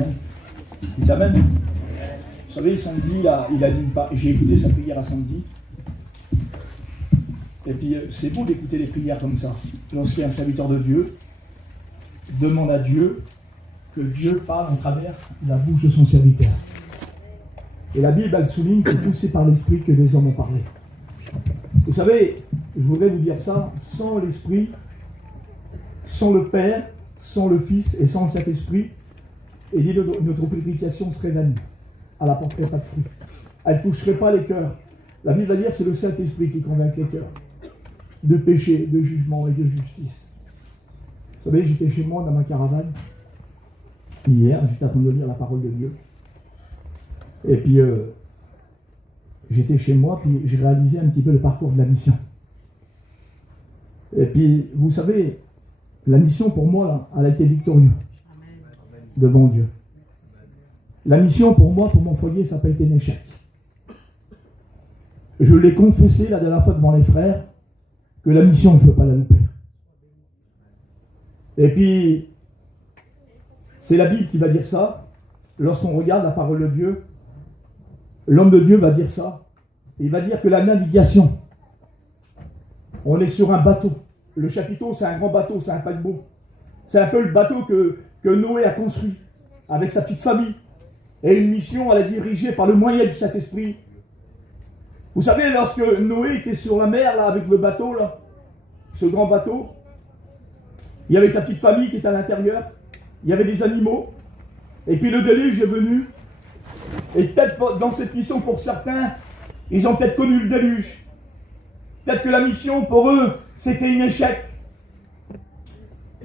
Amen. Dites Amen. Vous savez, samedi, il a dit, j'ai écouté sa prière à samedi. Et puis, c'est beau d'écouter les prières comme ça. Lorsqu'un serviteur de Dieu demande à Dieu que Dieu parle en travers la bouche de son serviteur. Et la Bible, elle souligne, c'est poussé par l'Esprit que les hommes ont parlé. Vous savez, je voudrais vous dire ça, sans l'Esprit, sans le Père, sans le Fils et sans le Saint-Esprit, et dit notre prédication serait vaine. Elle n'apporterait pas de fruit. Elle ne toucherait pas les cœurs. La Bible va dire que c'est le Saint-Esprit qui convainc les cœurs de péché, de jugement et de justice. Vous savez, j'étais chez moi dans ma caravane. Hier, j'étais en train de lire la parole de Dieu. Et puis, j'étais chez moi, puis j'ai réalisé un petit peu le parcours de la mission. Et puis, vous savez, la mission pour moi, là, elle a été victorieuse devant Dieu. La mission pour moi, pour mon foyer, ça n'a pas été un échec. Je l'ai confessé la dernière fois devant les frères, que la mission, je ne veux pas la louper. Et puis, c'est la Bible qui va dire ça. Lorsqu'on regarde la parole de Dieu, l'homme de Dieu va dire ça. Il va dire que la navigation, on est sur un bateau. Le chapiteau, c'est un grand bateau, c'est un paquebot. C'est un peu le bateau que Noé a construit avec sa petite famille. Et une mission, elle est dirigée par le moyen du Saint-Esprit. Vous savez, lorsque Noé était sur la mer, là, avec le bateau, là, ce grand bateau, il y avait sa petite famille qui était à l'intérieur, il y avait des animaux, et puis le déluge est venu, et peut-être dans cette mission, pour certains, ils ont peut-être connu le déluge. Peut-être que la mission, pour eux, c'était un échec.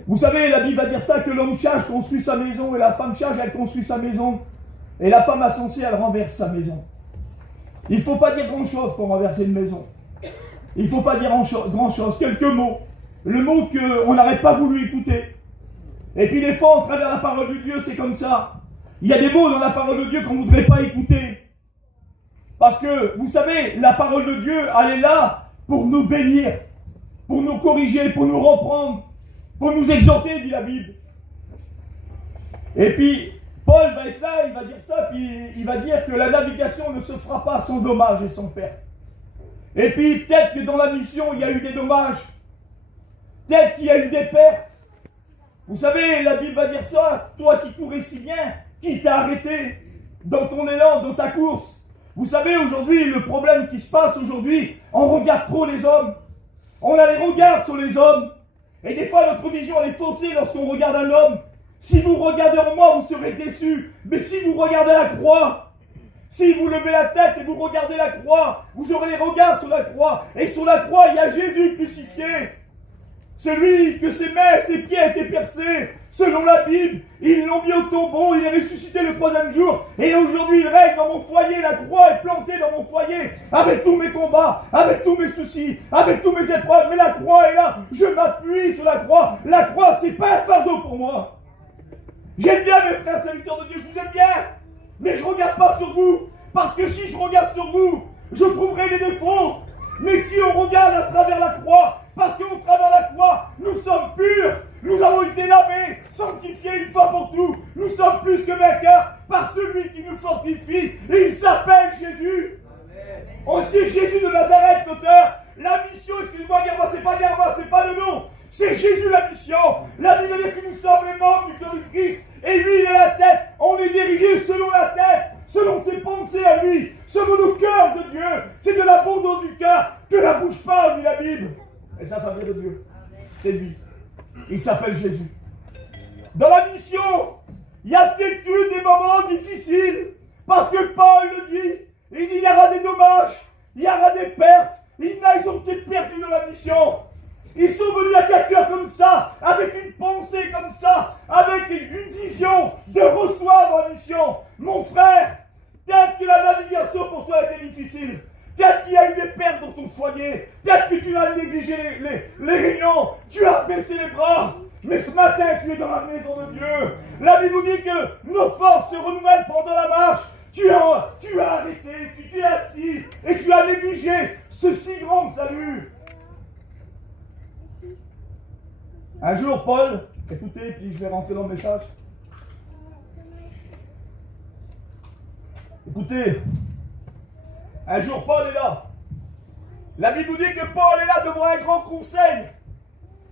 Vous savez, la Bible va dire ça, que l'homme charge construit sa maison, et la femme charge, elle construit sa maison, et la femme insensée, elle renverse sa maison. Il ne faut pas dire grand-chose pour renverser une maison. Il ne faut pas dire grand-chose, quelques mots. Le mot qu'on n'aurait pas voulu écouter. Et puis des fois, au travers la parole de Dieu, c'est comme ça. Il y a des mots dans la parole de Dieu qu'on ne voudrait pas écouter. Parce que, vous savez, la parole de Dieu, elle est là pour nous bénir, pour nous corriger, pour nous reprendre, pour nous exhorter, dit la Bible. Et puis, Paul va être là, il va dire ça, puis il va dire que la navigation ne se fera pas sans dommage et sans perte. Et puis, peut-être que dans la mission, il y a eu des dommages. Peut-être qu'il y a eu des pertes. Vous savez, la Bible va dire ça, toi qui courais si bien, qui t'a arrêté dans ton élan, dans ta course. Vous savez, aujourd'hui, le problème qui se passe aujourd'hui, on regarde trop les hommes. On a les regards sur les hommes. Et des fois, notre vision, elle est faussée lorsqu'on regarde un homme. Si vous regardez en moi, vous serez déçus. Mais si vous regardez la croix, si vous levez la tête et vous regardez la croix, vous aurez les regards sur la croix. Et sur la croix, il y a Jésus crucifié. Celui que ses mains et ses pieds étaient percés. Selon la Bible, ils l'ont mis au tombeau, il est ressuscité le troisième jour. Et aujourd'hui, il règne dans mon foyer. La croix est plantée dans mon foyer. Avec tous mes combats, avec tous mes soucis, avec tous mes épreuves. Mais la croix est là. Je m'appuie sur la croix. La croix, c'est pas un fardeau pour moi. J'aime bien mes frères serviteurs de Dieu, je vous aime bien, mais je ne regarde pas sur vous, parce que si je regarde sur vous, je trouverai des défauts. Mais si on regarde à travers la croix, parce qu'au travers la croix, nous sommes purs, nous avons été lavés, sanctifiés une fois pour tout, nous sommes plus que vainqueurs par celui qui nous fortifie, et il s'appelle Jésus. Aussi Jésus de Nazareth, l'auteur. La mission, excusez-moi, Garma, c'est pas le nom. C'est Jésus la mission. La Bible dit que nous sommes les membres du corps du Christ. Et lui, il est la tête. On est dirigé selon la tête, selon ses pensées à lui, selon le cœur de Dieu. C'est de l'abondance du cœur que la bouche parle, dit la Bible. Et ça vient de Dieu. C'est lui. Il s'appelle Jésus. Dans la mission, il y a peut-être eu des moments difficiles. Parce que Paul le dit. Il dit il y aura des dommages, il y aura des pertes. Ils ont peut-être perdu dans la mission. Ils sont venus à quelqu'un comme ça, avec une pensée comme ça, avec une vision de recevoir la mission. Mon frère, peut-être que la navigation pour toi a été difficile. Peut-être qu'il y a eu des pertes dans ton foyer. Peut-être que tu as négligé les réunions. Tu as baissé les bras. Mais ce matin, tu es dans la maison de Dieu. La Bible nous dit que nos forces se renouvellent pendant la marche. Tu as arrêté, tu t'es assis et tu as négligé ce si grand salut. Un jour, Paul, écoutez, puis je vais rentrer dans le message. Écoutez, un jour Paul est là. La Bible nous dit que Paul est là devant un grand conseil,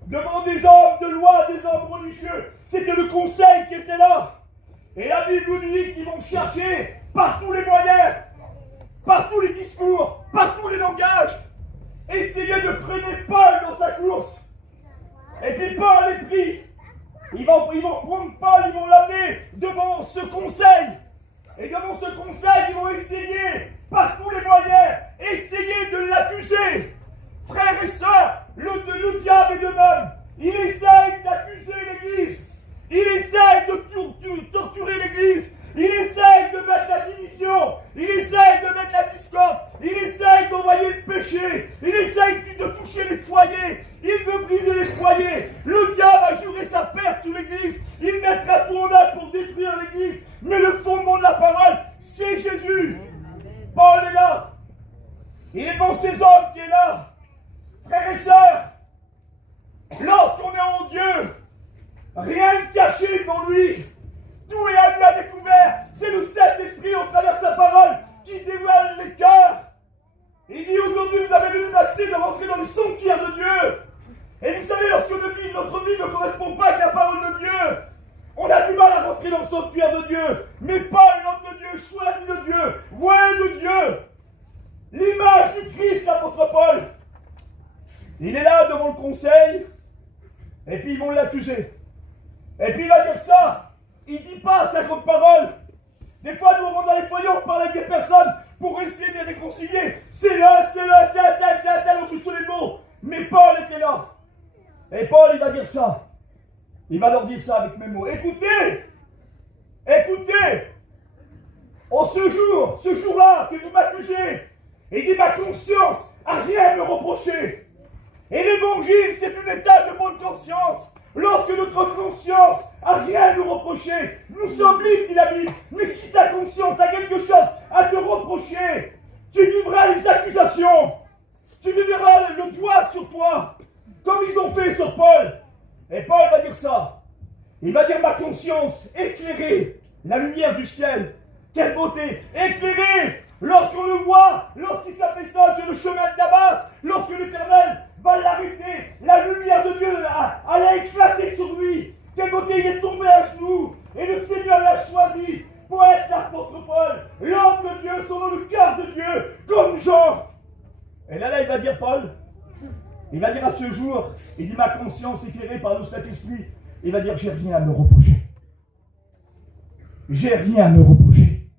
devant des hommes de loi, des hommes religieux. C'était le conseil qui était là. Et la Bible nous dit qu'ils vont chercher par tous les moyens, par tous les discours, par tous les langages, essayer de freiner Paul dans sa course. Et puis Paul est pris. Ils vont prendre Paul, ils vont l'amener devant ce conseil. Et devant ce conseil, ils vont essayer, par tous les moyens, essayer de l'accuser. Frères et sœurs, le diable est de même. Il essaye d'accuser l'Église. Il essaye de torturer l'Église. Il essaye de mettre la division. Il essaye de mettre la discorde. Il essaye d'envoyer le péché. Il essaye de toucher les foyers. Il veut briser les foyers. Le diable a juré sa perte sur l'Église. Il mettra tout en œuvre pour détruire l'Église. Mais le fondement de la parole, c'est Jésus. Paul est là. Il est devant ces hommes qui est là. Frères et sœurs, lorsqu'on est en Dieu, rien n'est caché devant lui. Tout est à lui à découvert. C'est le Saint-Esprit au travers de sa parole qui dévoile les cœurs. Il dit aujourd'hui, vous avez le accès de rentrer dans le sanctuaire de Dieu. Et vous savez, lorsque notre vie ne correspond pas avec la parole de Dieu, on a du mal à rentrer dans le sanctuaire de Dieu. Mais Paul, l'homme de Dieu, choisi de Dieu, voyant de Dieu, l'image du Christ, l'apôtre Paul. Il est là devant le conseil, et puis ils vont l'accuser. Et puis il va dire ça. Il ne dit pas 50 paroles. Des fois, nous, on rentre dans les foyers, on parle avec des personnes pour essayer de les réconcilier. C'est un tel, on joue sur les mots. Mais Paul était là. Et Paul, il va dire ça. Il va leur dire ça avec mes mots. Écoutez, en ce jour-là que vous m'accusez, il dit ma conscience a rien à me reprocher. Et l'évangile, c'est une état de bonne conscience. Lorsque notre conscience a rien à nous reprocher, nous sommes libres, dit la Bible. Mais si ta conscience a quelque chose à te reprocher, tu vivras les accusations. Tu vivras le doigt sur toi, comme ils ont fait sur Paul. Et Paul va dire ça. Il va dire ma conscience éclairée, la lumière du ciel. Quelle beauté, éclairée. Lorsqu'on le voit, lorsqu'il s'aperçoit sur le chemin de Damas, lorsque l'Éternel va l'arrêter, la lumière de Dieu elle a éclaté sur lui. Quelle beauté, il est tombé à genoux. Et le Seigneur l'a choisi pour être l'apôtre Paul, l'homme de Dieu, selon le cœur de Dieu, comme Jean. Et là, il va dire Paul, il va dire à ce jour, il dit ma conscience éclairée par le Saint-Esprit, il va dire j'ai rien à me reprocher. J'ai rien à me reprocher.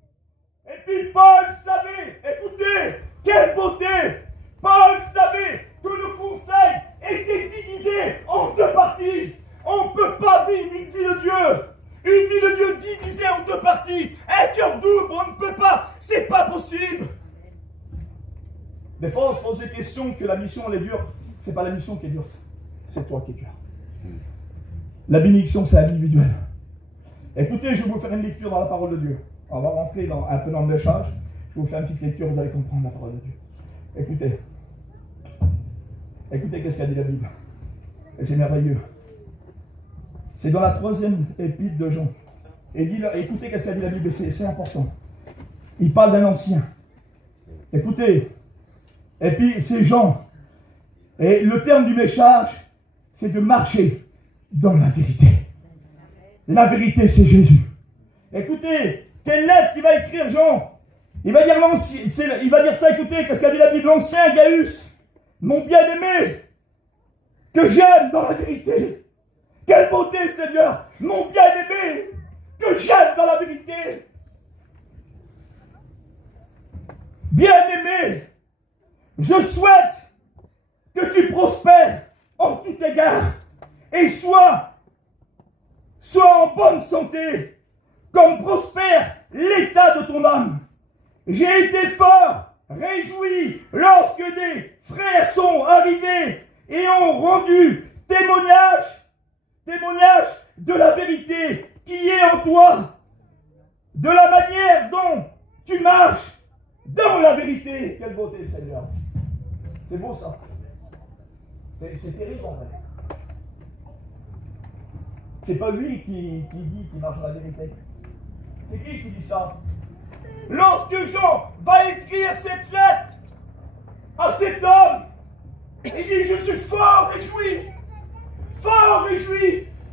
Et puis Paul savait, écoutez, quelle beauté! Paul savait que le conseil était divisé en deux parties. On ne peut pas vivre une vie de Dieu. Une vie de Dieu divisée en deux parties. Un cœur double, on ne peut pas. C'est pas possible. Des fois, on se pose des questions que la mission, elle est dure. C'est pas la mission qui est dure. C'est toi qui es dur. La bénédiction, c'est individuel. Écoutez, je vais vous faire une lecture dans la parole de Dieu. On va rentrer un peu dans le message. Je vais vous faire une petite lecture, vous allez comprendre la parole de Dieu. Écoutez. Écoutez qu'est-ce qu'a dit la Bible. Et c'est merveilleux. C'est dans la 3e épître de Jean. Et dit, écoutez qu'est-ce qu'a dit la Bible, c'est important. Il parle d'un ancien. Écoutez. Et puis c'est Jean. Et le terme du message, c'est de marcher dans la vérité. La vérité, c'est Jésus. Écoutez, quelle lettre qu'il va écrire Jean? Il va dire ça, écoutez, qu'est-ce qu'a dit la Bible? L'ancien Gaius, mon bien-aimé, que j'aime dans la vérité. Quelle beauté, Seigneur, mon bien-aimé, que j'aime dans la vérité. Bien-aimé, je souhaite que tu prospères en tout égard et sois en bonne santé, comme prospère l'état de ton âme. J'ai été fort réjoui lorsque des frères sont arrivés et ont rendu témoignage de la vérité qui est en toi, de la manière dont tu marches dans la vérité. Quelle beauté, Seigneur. C'est beau ça. C'est terrible en fait. C'est pas lui qui dit qu'il marche dans la vérité. C'est qui dit ça? lorsque Jean va écrire cette lettre à cet homme, il dit, je suis fort réjoui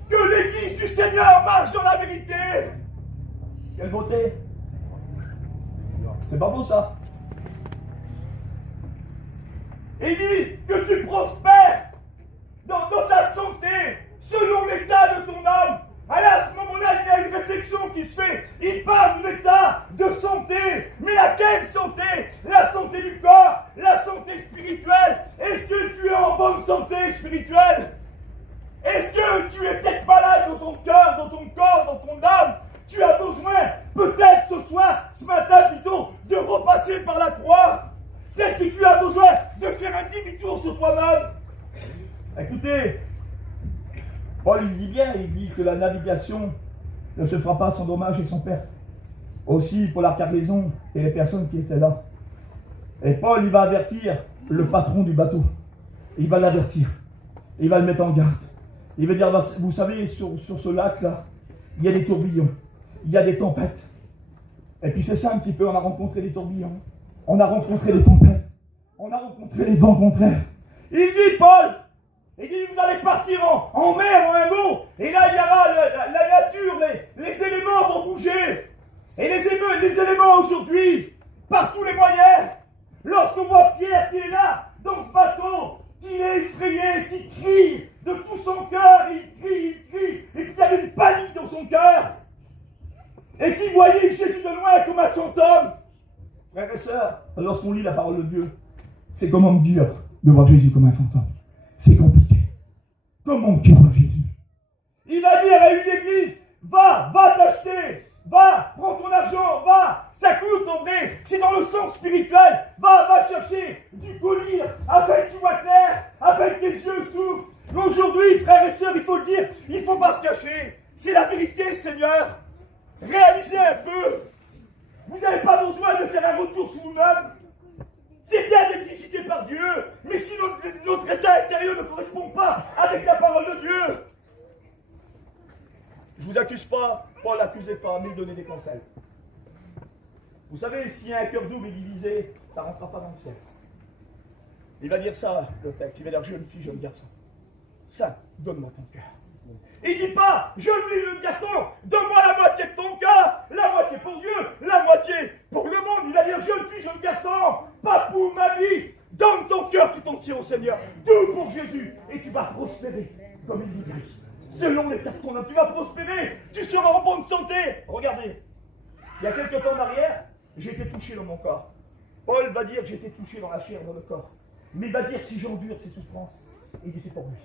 que l'Église du Seigneur marche dans la vérité. Quelle beauté! C'est pas beau ça? Il dit que tu prospères dans ta santé, selon l'état de ton âme. À ce moment-là, il y a une réflexion qui se fait. Il parle de l'état de santé. Mais laquelle santé? La santé du corps, la santé spirituelle. Est-ce que tu es en bonne santé spirituelle? Est-ce que tu es peut-être malade dans ton cœur, dans ton corps, dans ton âme? Tu as besoin, peut-être ce soir, ce matin plutôt, de repasser par la croix. Peut-être que tu as besoin de faire un demi-tour sur toi-même. Écoutez, Paul il dit bien, il dit que la navigation ne se fera pas sans dommage et sans perte. Aussi pour la cargaison et les personnes qui étaient là. Et Paul, il va avertir le patron du bateau. Il va l'avertir. Il va le mettre en garde. Il va dire, vous savez, sur ce lac-là, il y a des tourbillons. Il y a des tempêtes. Et puis c'est ça un petit peu, on a rencontré des tourbillons. On a rencontré des tempêtes. On a rencontré des vents contraires. Il dit, Paul, il dit, vous allez partir en mer, en un mot. Et là, il y aura la nature, les éléments vont bouger. Et les éléments aujourd'hui, par tous les moyens, lorsqu'on voit Pierre qui est là, dans ce bateau, qui est effrayé, qui crie de tout son cœur, il crie, et puis il y avait une panique dans son cœur. Et qui voyait Jésus de loin comme un fantôme. Frères et sœurs, lorsqu'on lit la parole de Dieu, c'est comment dur de voir Jésus comme un fantôme. C'est compliqué. Comment tu vois Jésus? Il va dire à une église, va t'acheter, va, prends ton argent, va, ça coûte en vrai, c'est dans le sens spirituel, va chercher du collier, afin que tu vois clair, afin que tes yeux s'ouvrent. Mais aujourd'hui, frères et sœurs, il faut le dire, il ne faut pas se cacher. C'est la vérité, Seigneur. Réalisez un peu. Vous n'avez pas besoin de faire un retour sur vous-même. C'est bien d'être visité par Dieu, mais si notre état intérieur ne correspond pas avec la parole de Dieu. Je ne vous accuse pas, Paul n'accusez pas, mais donnez des conseils. Vous savez, si un cœur double est divisé, ça ne rentrera pas dans le ciel. Il va dire ça, le texte, il va dire jeune fille, jeune garçon. Ça, donne-moi ton cœur. Il ne dit pas, jeune fille, jeune garçon, donne-moi la moitié de ton cœur, la moitié pour Dieu, la moitié pour le monde. Il va dire jeune fille, jeune garçon, pas pour ma vie, donne ton cœur tout entier au Seigneur, tout pour Jésus, et tu vas prospérer, comme il dit. Selon l'état de ton âme, tu vas prospérer, tu seras en bonne santé. Regardez, il y a quelques temps en arrière, j'ai été touché dans mon corps. Paul va dire que j'ai été touché dans la chair, dans le corps. Mais il va dire si j'endure ces souffrances, il dit c'est pour lui.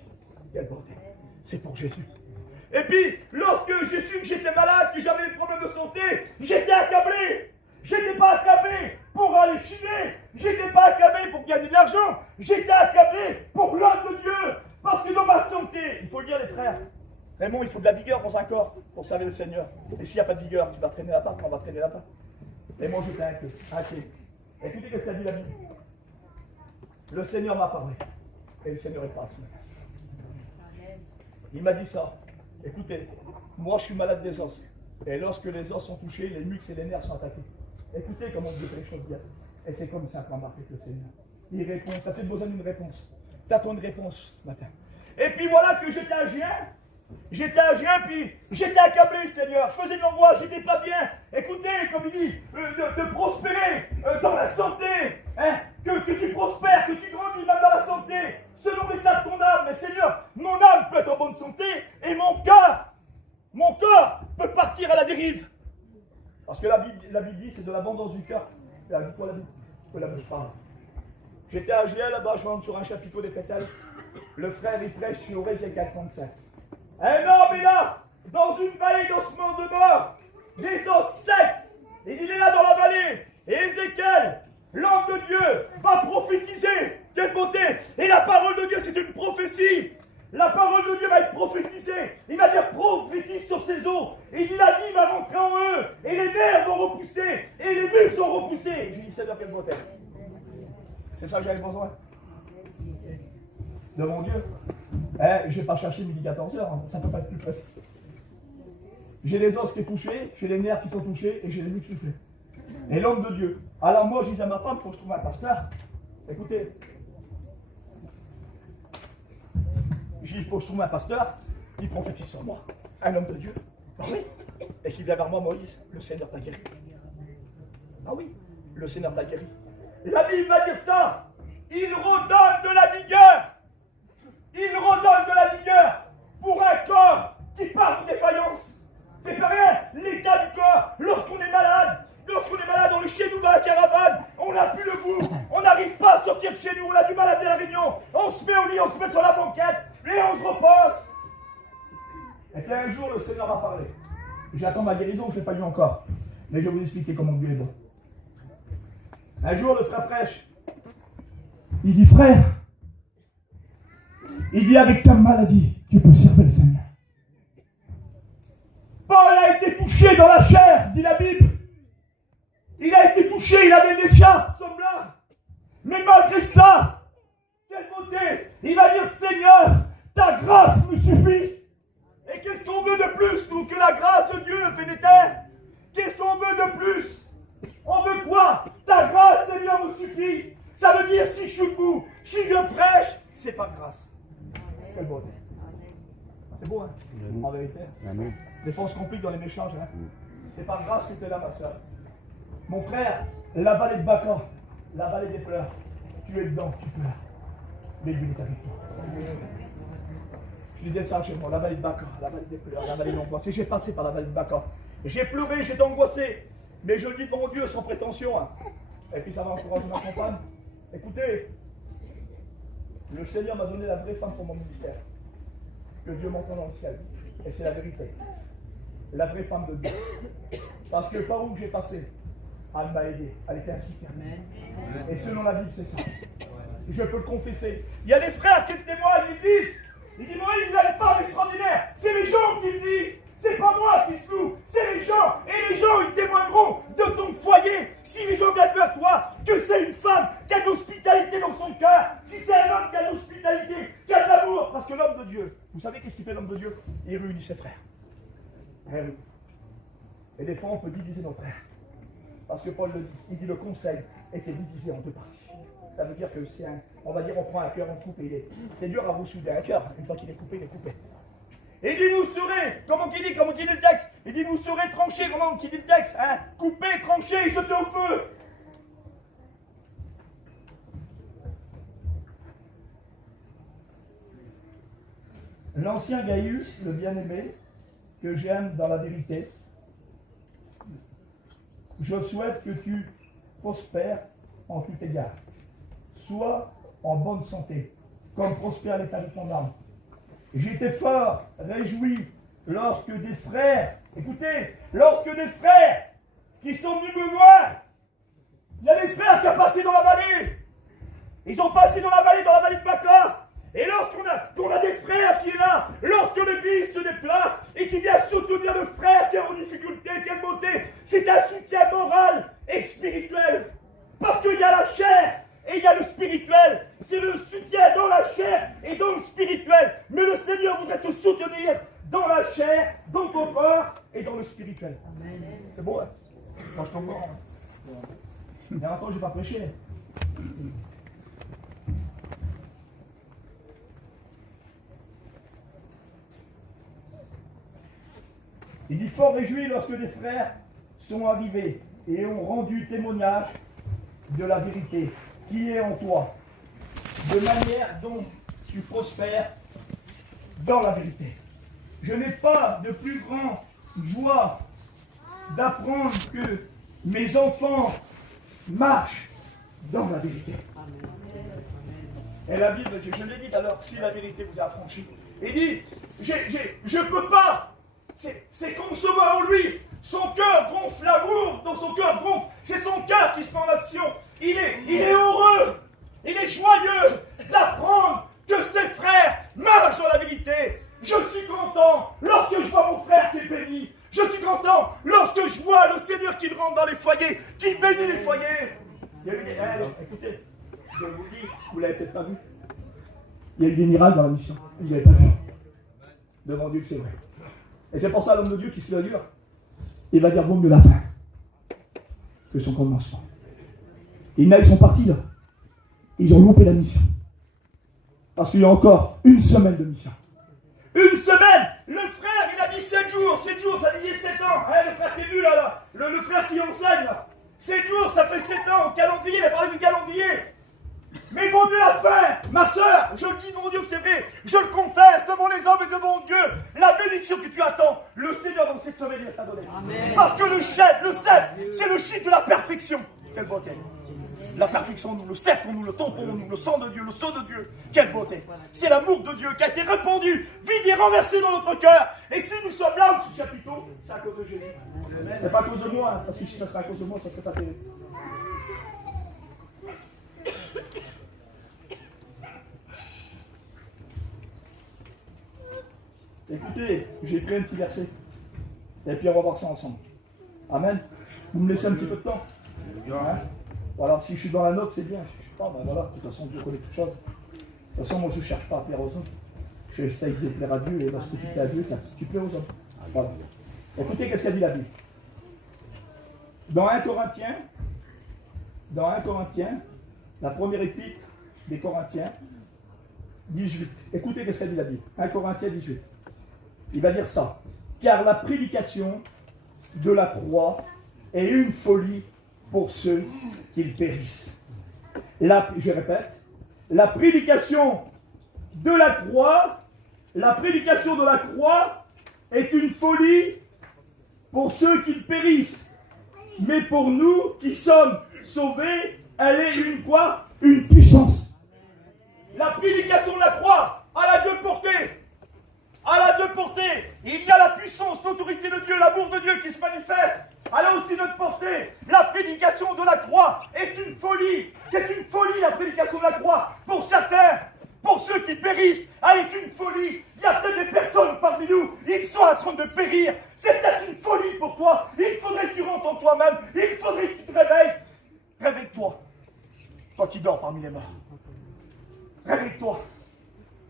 Quel bordel, c'est pour Jésus. Et puis, lorsque j'ai su que j'étais malade, que j'avais des problèmes de santé, j'étais accablé. J'étais pas accablé pour aller chiner. J'étais pas accablé pour gagner de l'argent. J'étais accablé pour l'œuvre de Dieu. Parce que dans ma santé, il faut le dire les frères, Raymond, il faut de la vigueur dans un corps pour servir le Seigneur. Et s'il n'y a pas de vigueur, tu vas traîner la patte, on va traîner la patte. Et moi j'étais inquiet. Écoutez ce qu'a dit la Bible. Le Seigneur m'a parlé. Et le Seigneur est pas ce matin. Il m'a dit ça. Écoutez, moi je suis malade des os. Et lorsque les os sont touchés, les muscles et les nerfs sont attaqués. Écoutez comment Dieu fait les choses bien. Et c'est comme ça qu'on marque avec le Seigneur. Il répond. Tu as peut-être besoin d'une réponse. Tu attends une réponse ce matin. Et puis voilà que j'étais à Gien. Puis j'étais accablé, Seigneur. Je faisais de l'angoisse, j'étais pas bien. Écoutez, comme il dit, de prospérer dans la santé. Hein, que tu prospères, que tu grandis même dans la santé, selon l'état de ton âme. Mais Seigneur, mon âme peut être en bonne santé et mon corps peut partir à la dérive. Parce que la Bible dit, c'est de l'abondance du cœur. La Bible que la bouche parle. J'étais à Gien là-bas, je rentre sur un chapiteau des pétales. Le frère, il prêche sur Ézéchiel 37. Un homme est là, dans une vallée d'ossements de mort, des os secs. Et il est là dans la vallée. Et Ézéchiel, l'homme de Dieu, va prophétiser. Quelle beauté! Et la parole de Dieu, c'est une prophétie. La parole de Dieu va être prophétisée. Il va dire prophétise sur ces eaux. Et il dit la vie va rentrer en eux. Et les nerfs vont repousser. Et les muscles sont repoussés. Je dis Seigneur, quelle beauté. C'est ça que j'avais besoin. Devant Dieu. Je ne vais pas chercher midi 14h, hein. Ça ne peut pas être plus facile. J'ai les os qui sont touchés, j'ai les nerfs qui sont touchés et j'ai les muscles touchés. Et l'homme de Dieu. Alors moi, je disais à ma femme, il faut que je trouve un pasteur. Écoutez, je dis, il faut que je trouve un pasteur qui prophétise sur moi. Un homme de Dieu. Ah oui. Et qui vient vers moi, Moïse, le Seigneur t'a guéri. Ah oui, le Seigneur t'a guéri. La Bible va dire ça. Il redonne de la vigueur. Il redonne de la vigueur pour un corps qui part de défaillance. C'est pas rien, l'état du corps, lorsqu'on est malade, on est chez nous dans la caravane, on n'a plus le goût, on n'arrive pas à sortir de chez nous, on a du mal à faire la réunion, on se met au lit, on se met sur la banquette, et on se repose. Et puis un jour, le Seigneur m'a parlé. J'attends ma guérison, je ne l'ai pas eu encore. Mais je vais vous expliquer comment Dieu est bon. Un jour, le frère prêche. Il dit, frère, il dit, avec ta maladie, tu peux servir le Seigneur. Paul a été touché dans la chair, dit la Bible. Il a été touché, il avait une écharpe, semblable. Mais malgré ça, quelle beauté, il va dire, Seigneur, ta grâce me suffit. Et qu'est-ce qu'on veut de plus, nous, que la grâce de Dieu pénètre? Qu'est-ce qu'on veut de plus? On veut quoi? Ta grâce, Seigneur, me suffit. Ça veut dire, si je suis debout, si je prêche, c'est pas grâce. Quelle beauté. C'est beau, hein? En vérité. Amen. Des fois, on se complique dans les échanges, hein? C'est pas grâce que tu es là, ma soeur. Mon frère, la vallée de Baca, la vallée des pleurs, tu es dedans, tu pleures. Mais Dieu est avec toi. Je disais ça chez moi, la vallée de Baca, la vallée des pleurs, la vallée de l'angoisse. Et j'ai passé par la vallée de Baca. J'ai pleuré, j'étais angoissé. Mais je le dis devant Dieu sans prétention. Hein. Et puis ça va encourager ma compagne. Écoutez, le Seigneur m'a donné la vraie femme pour mon ministère. Que Dieu m'entend dans le ciel. Et c'est la vérité. La vraie femme de Dieu. Parce que par où j'ai passé, elle m'a aidé. Elle était un soutien. Et selon la Bible, c'est ça. Je peux le confesser. Il y a des frères qui témoignent, ils disent, Moïse, il a une femme extraordinaire. C'est les gens qui le disent. C'est pas moi qui se loue, c'est les gens. Et les gens, ils témoigneront de ton foyer. Si les gens viennent vers toi, que c'est une femme qui a de l'hospitalité dans son cœur. Si c'est un homme qui a de l'hospitalité, qui a de l'amour. Parce que l'homme de Dieu, vous savez qu'est-ce qu'il fait l'homme de Dieu? Il réunit ses frères. Et des fois, on peut diviser nos frères. Parce que Paul le dit, il dit le conseil était divisé en deux parties. Ça veut dire que c'est on va dire, on prend un cœur, on coupe et c'est dur à vous souder un cœur. Une fois qu'il est coupé, il est coupé. Et il dit, vous serez, comment qu'il dit le texte? Il dit, vous serez tranchés, comment qu'il dit le texte? Hein? Coupés, tranchés, jetés au feu. L'ancien Gaius, le bien-aimé, que j'aime dans la vérité, je souhaite que tu prospères en tout égard. Sois en bonne santé, comme prospère l'état de ton âme. J'étais fort réjoui lorsque des frères, écoutez, lorsque des frères qui sont venus me voir, il y a des frères qui ont passé dans la vallée. Ils ont passé dans la vallée de Baca. Et lorsqu'on a des frères qui sont là, lorsque l'Église se déplace et qui vient soutenir le frère qui est en difficulté, quelle beauté, c'est un soutien moral et spirituel. Parce qu'il y a la chair et il y a le spirituel. C'est le soutien dans la chair et dans le spirituel. Mais le Seigneur voudrait te soutenir dans la chair, dans ton corps et dans le spirituel. Amen. C'est beau, hein? Moi, je tombe mort. Il y a un temps, je n'ai pas prêché. Il dit fort réjoui lorsque des frères sont arrivés et ont rendu témoignage de la vérité qui est en toi, de manière dont tu prospères dans la vérité. Je n'ai pas de plus grande joie d'apprendre que mes enfants marchent dans la vérité. Et la Bible, je l'ai dit alors, si la vérité vous a affranchi, il dit, je ne peux pas. C'est concevoir en lui. Son cœur gonfle l'amour, dans son cœur gonfle. C'est son cœur qui se met en action. Il est heureux, il est joyeux d'apprendre que ses frères marchent dans la vérité. Je suis content lorsque je vois mon frère qui est béni. Je suis content lorsque je vois le Seigneur qui rentre dans les foyers, qui bénit les foyers. Il y a eu écoutez, je vous le dis, vous ne l'avez peut-être pas vu. Il y a eu des miracles dans la mission. Vous ne l'avez pas vu. Devant Dieu que c'est vrai. Et c'est pour ça l'homme de Dieu qui se le dur, il va dire bon mieux la fin. que son commencement. Ils sont partis là. Ils ont loupé la mission. Parce qu'il y a encore une semaine de mission. Une semaine! Le frère, il a dit 7 jours. 7 jours, ça dit 7 ans. Le frère qui est vu là. Le frère qui enseigne là. 7 jours, ça fait 7 ans. Calendrier, il a parlé du calendrier. Mais il vaut mieux la fin, ma soeur. Je le dis, mon Dieu, que c'est vrai. Je le confesse devant les hommes et devant Dieu. La bénédiction que tu attends, le Seigneur dans cette semaine, il va t'a donné. Parce que le 7, c'est le chiffre de la perfection. Quelle beauté. La perfection, nous, le sceptre, nous, le tampon, nous, le sang de Dieu, le sceau de Dieu. Quelle beauté. C'est l'amour de Dieu qui a été répandu, vide et renversé dans notre cœur. Et si nous sommes là au chapiteau, c'est à cause de Jésus. C'est pas à cause de moi, hein, parce que si ça serait à cause de moi, ça serait pas terrible. Écoutez, j'ai pris un petit verset. Et puis on va voir ça ensemble. Amen. Vous me laissez un petit peu de temps. Hein? Voilà, si je suis dans la note, c'est bien. Si je ne suis pas, ben voilà, de toute façon, Dieu connaît toutes choses. De toute façon, moi, je ne cherche pas à plaire aux hommes. J'essaye de plaire à Dieu, et lorsque tu plais à Dieu, tu plais aux hommes. Voilà. Écoutez, qu'est-ce qu'a dit la Bible. Dans 1 Corinthiens, la première épître des Corinthiens, 18. Écoutez, qu'est-ce qu'a dit la Bible. 1 Corinthiens 18. Il va dire ça. Car la prédication de la croix est une folie pour ceux qui périssent. Je répète, la prédication de la croix est une folie pour ceux qui périssent. Mais pour nous qui sommes sauvés, elle est une quoi? Une puissance. La prédication de la croix, elle a deux portées. Elle a deux portées. Il y a la puissance, l'autorité de Dieu, l'amour de Dieu qui se manifeste. Elle a aussi notre portée. La prédication de la croix est une folie. C'est une folie, la prédication de la croix. Pour certains, pour ceux qui périssent, elle est une folie. Il y a peut-être des personnes parmi nous, ils sont en train de périr. C'est peut-être une folie pour toi. Il faudrait que tu rentres en toi-même. Il faudrait que tu te réveilles. Réveille-toi. Toi qui dors parmi les morts. Réveille-toi.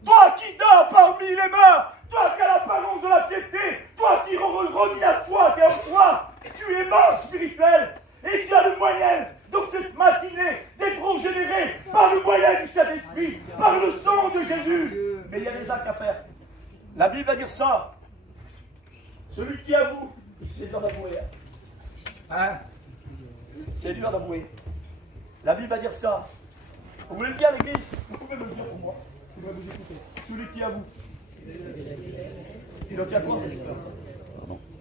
Toi qui dors parmi les morts. Toi qui as l'apparence de la piété. Toi qui renie la foi qui est en toi. Tu es mort spirituel. Et tu as le moyen, dans cette matinée, d'être régénéré par le moyen du Saint-Esprit, par le sang de Jésus. Mais il y a des actes à faire. La Bible va dire ça. Celui qui avoue, c'est dur d'avouer. Hein? C'est dur d'avouer. La Bible va dire ça. Vous voulez le dire à l'église? Vous pouvez me le dire pour moi. Je vais vous écouter. Celui qui avoue. Il en tient quoi?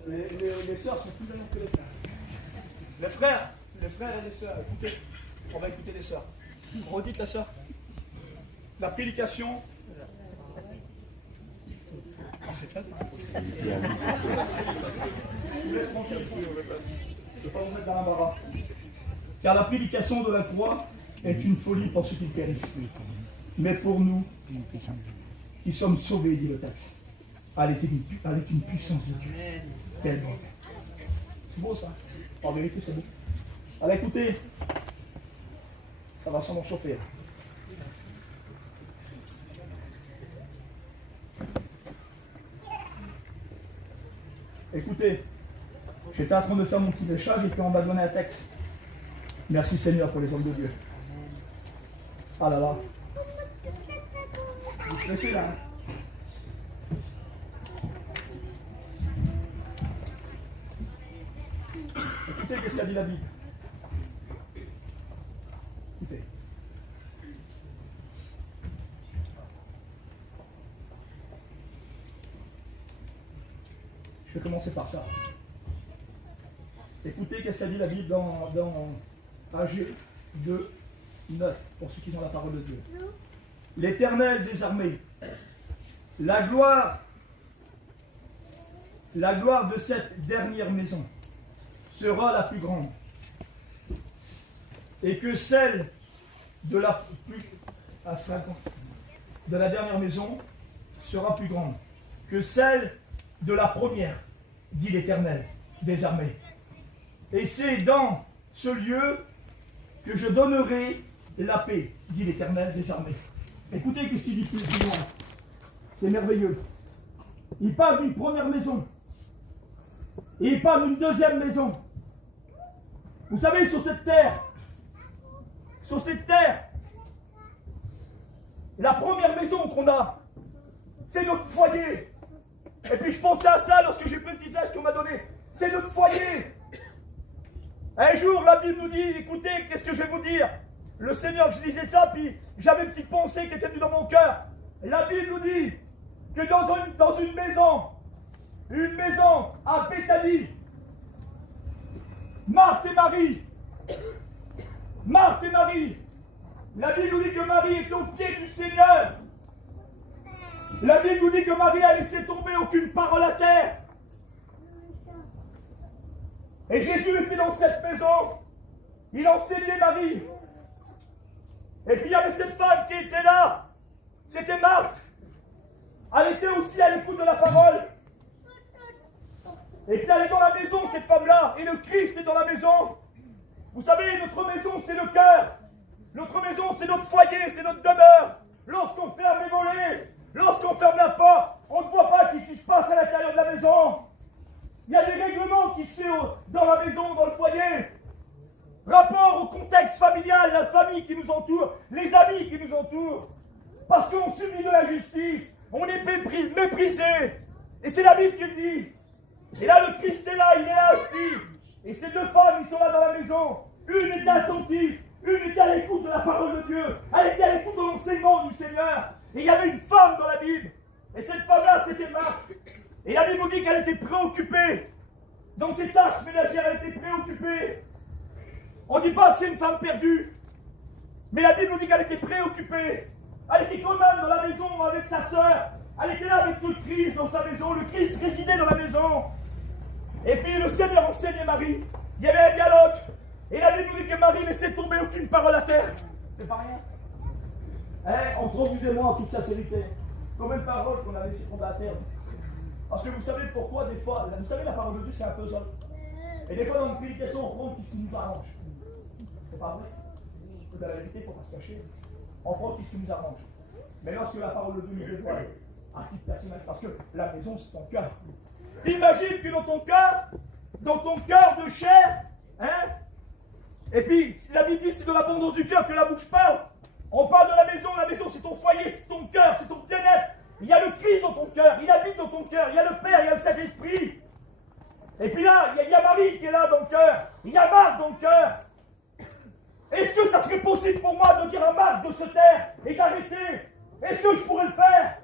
Les sœurs sont plus jeunes que les frères. Les frères et les sœurs, écoutez. On va écouter les sœurs. Redites la sœur. La prédication. C'est fait. Je vous laisse tranquille. Je ne vais pas vous mettre dans l'embarras. Car la prédication de la croix est une folie pour ceux qui périssent. Mais pour nous, qui sommes sauvés, dit le texte, elle est une puissance de Dieu. Quelle bonté. C'est beau ça. En vérité, c'est beau. Alors écoutez, ça va sûrement chauffer. Écoutez, j'étais en train de faire mon petit léchage et puis on m'a donné un texte. Merci Seigneur pour les hommes de Dieu. Ah là là. Vous stressez là. Écoutez, qu'est-ce qu'a dit la Bible. Écoutez. Je vais commencer par ça. Écoutez, qu'est-ce qu'a dit la Bible dans Agé 2, 9, pour ceux qui ont la parole de Dieu. L'Éternel des armées, la gloire de cette dernière maison sera la plus grande, et que celle de la dernière maison sera plus grande que celle de la première, dit l'Éternel des armées. Et c'est dans ce lieu que je donnerai la paix, dit l'Éternel des armées. Écoutez ce qu'il dit plus loin. C'est merveilleux. Il parle d'une première maison. Et il parle d'une deuxième maison. Vous savez, sur cette terre, la première maison qu'on a, c'est notre foyer. Et puis je pensais à ça lorsque j'ai pris le petit âge qu'on m'a donné. C'est notre foyer. Un jour, la Bible nous dit, écoutez, qu'est-ce que je vais vous dire? Le Seigneur, je disais ça, puis j'avais une petite pensée qui était venue dans mon cœur. La Bible nous dit que dans une maison à Béthanie, Marthe et Marie, la Bible nous dit que Marie est au pied du Seigneur. La Bible nous dit que Marie a laissé tomber aucune parole à terre. Et Jésus était dans cette maison. Il enseignait Marie. Et puis il y avait cette femme qui était là. C'était Marthe. Elle était aussi à l'écoute de la parole. Et puis elle est dans la maison, cette femme-là. Et le Christ est dans la maison. Vous savez, notre maison, c'est le cœur. Notre maison, c'est notre foyer, c'est notre demeure. Lorsqu'on ferme les volets, lorsqu'on ferme la porte, on ne voit pas ce qui se passe à l'intérieur de la maison. Il y a des règlements qui se font dans la maison, dans le foyer. Rapport au contexte familial, la famille qui nous entoure, les amis qui nous entourent. Parce qu'on subit de la justice, on est méprisé. Et c'est la Bible qui le dit. Et là, le Christ est là, il est là assis. Et ces deux femmes, ils sont là dans la maison. Une est attentive, une est à l'écoute de la parole de Dieu. Elle était à l'écoute de l'enseignement du Seigneur. Et il y avait une femme dans la Bible. Et cette femme-là, c'était Marthe. Et la Bible nous dit qu'elle était préoccupée. Dans ses tâches ménagères, elle était préoccupée. On ne dit pas que c'est une femme perdue. Mais la Bible nous dit qu'elle était préoccupée. Elle était quand même dans la maison avec sa sœur. Elle était là avec le Christ dans sa maison. Le Christ résidait dans la maison. Et puis le Seigneur enseignait Marie. Il y avait un dialogue. Et la Bible nous dit que Marie ne laissait tomber aucune parole à terre. C'est pas rien. Entre vous et moi, en toute sincérité, combien de paroles qu'on a laissé tomber à terre? Parce que vous savez pourquoi des fois, vous savez la parole de Dieu c'est un puzzle. Et des fois dans une prédication on prend ce qui nous arrange. C'est pas vrai. Dans la vérité, il ne faut pas se cacher. On prend ce qui nous arrange. Mais lorsque la parole de Dieu nous dévoile, à titre personnel, parce que la maison c'est ton cœur. Imagine que dans ton cœur de chair, et puis la Bible dit c'est de l'abondance du cœur que la bouche parle. On parle de la maison c'est ton foyer, c'est ton cœur, c'est ton bien-être. Il y a le Christ dans ton cœur, il habite dans ton cœur, il y a le Père, il y a le Saint-Esprit. Et puis là, il y a Marie qui est là dans le cœur, il y a Marthe dans le cœur. Est-ce que ça serait possible pour moi de dire à Marthe de se taire et d'arrêter? Est-ce que je pourrais le faire?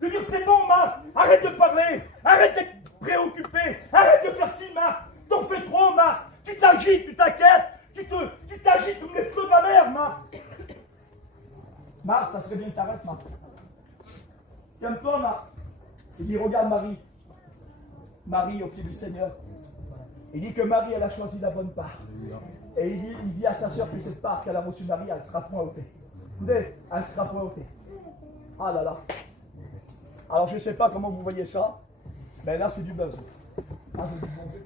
De dire c'est bon Marthe, arrête de parler, arrête d'être préoccupé, arrête de faire ci Marthe, t'en fais trop Marthe, tu t'agites, tu t'inquiètes, tu t'agites comme les flots de la mer Marthe. Marthe, ça serait bien que t'arrêtes Marthe. Calme-toi, Marthe. Il dit, regarde Marie. Marie au pied du Seigneur. Il dit que Marie, elle a choisi la bonne part. Et il dit à sa sœur que cette part qu'elle a reçue Marie, elle sera point ôtée. Écoutez, elle sera point ôtée. Ah là là. Alors je ne sais pas comment vous voyez ça, mais là c'est du buzz. Ah, c'est du bon Dieu.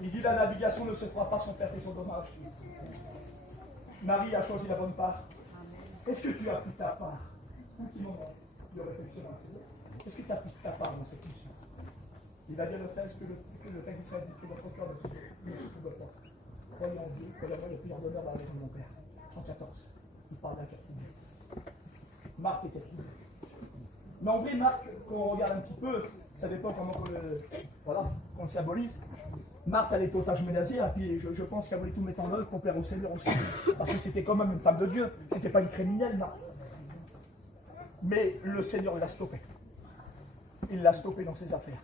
Il dit la navigation ne se fera pas sans perte et sans dommage. Marie a choisi la bonne part. Est-ce que tu as pris ta part? Un petit moment de réflexion ainsi. Est-ce que tu as pris ta part dans cette mission? Il va dire le texte que le texte Israël dit que votre cœur ne se trouve pas. Croyez en Dieu, que la voix est plus d'honneur dans la maison de mon Père. 114. Il parle d'un captif. Marthe est captive. Mais en vrai, Marthe, quand on regarde un petit peu, ça dépend comment on symbolise. Marthe, elle était otage ménagère, et puis je pense qu'elle voulait tout mettre en œuvre pour plaire au Seigneur aussi. Parce que c'était quand même une femme de Dieu, c'était pas une criminelle, Marthe. Mais le Seigneur l'a stoppé. Il l'a stoppé dans ses affaires.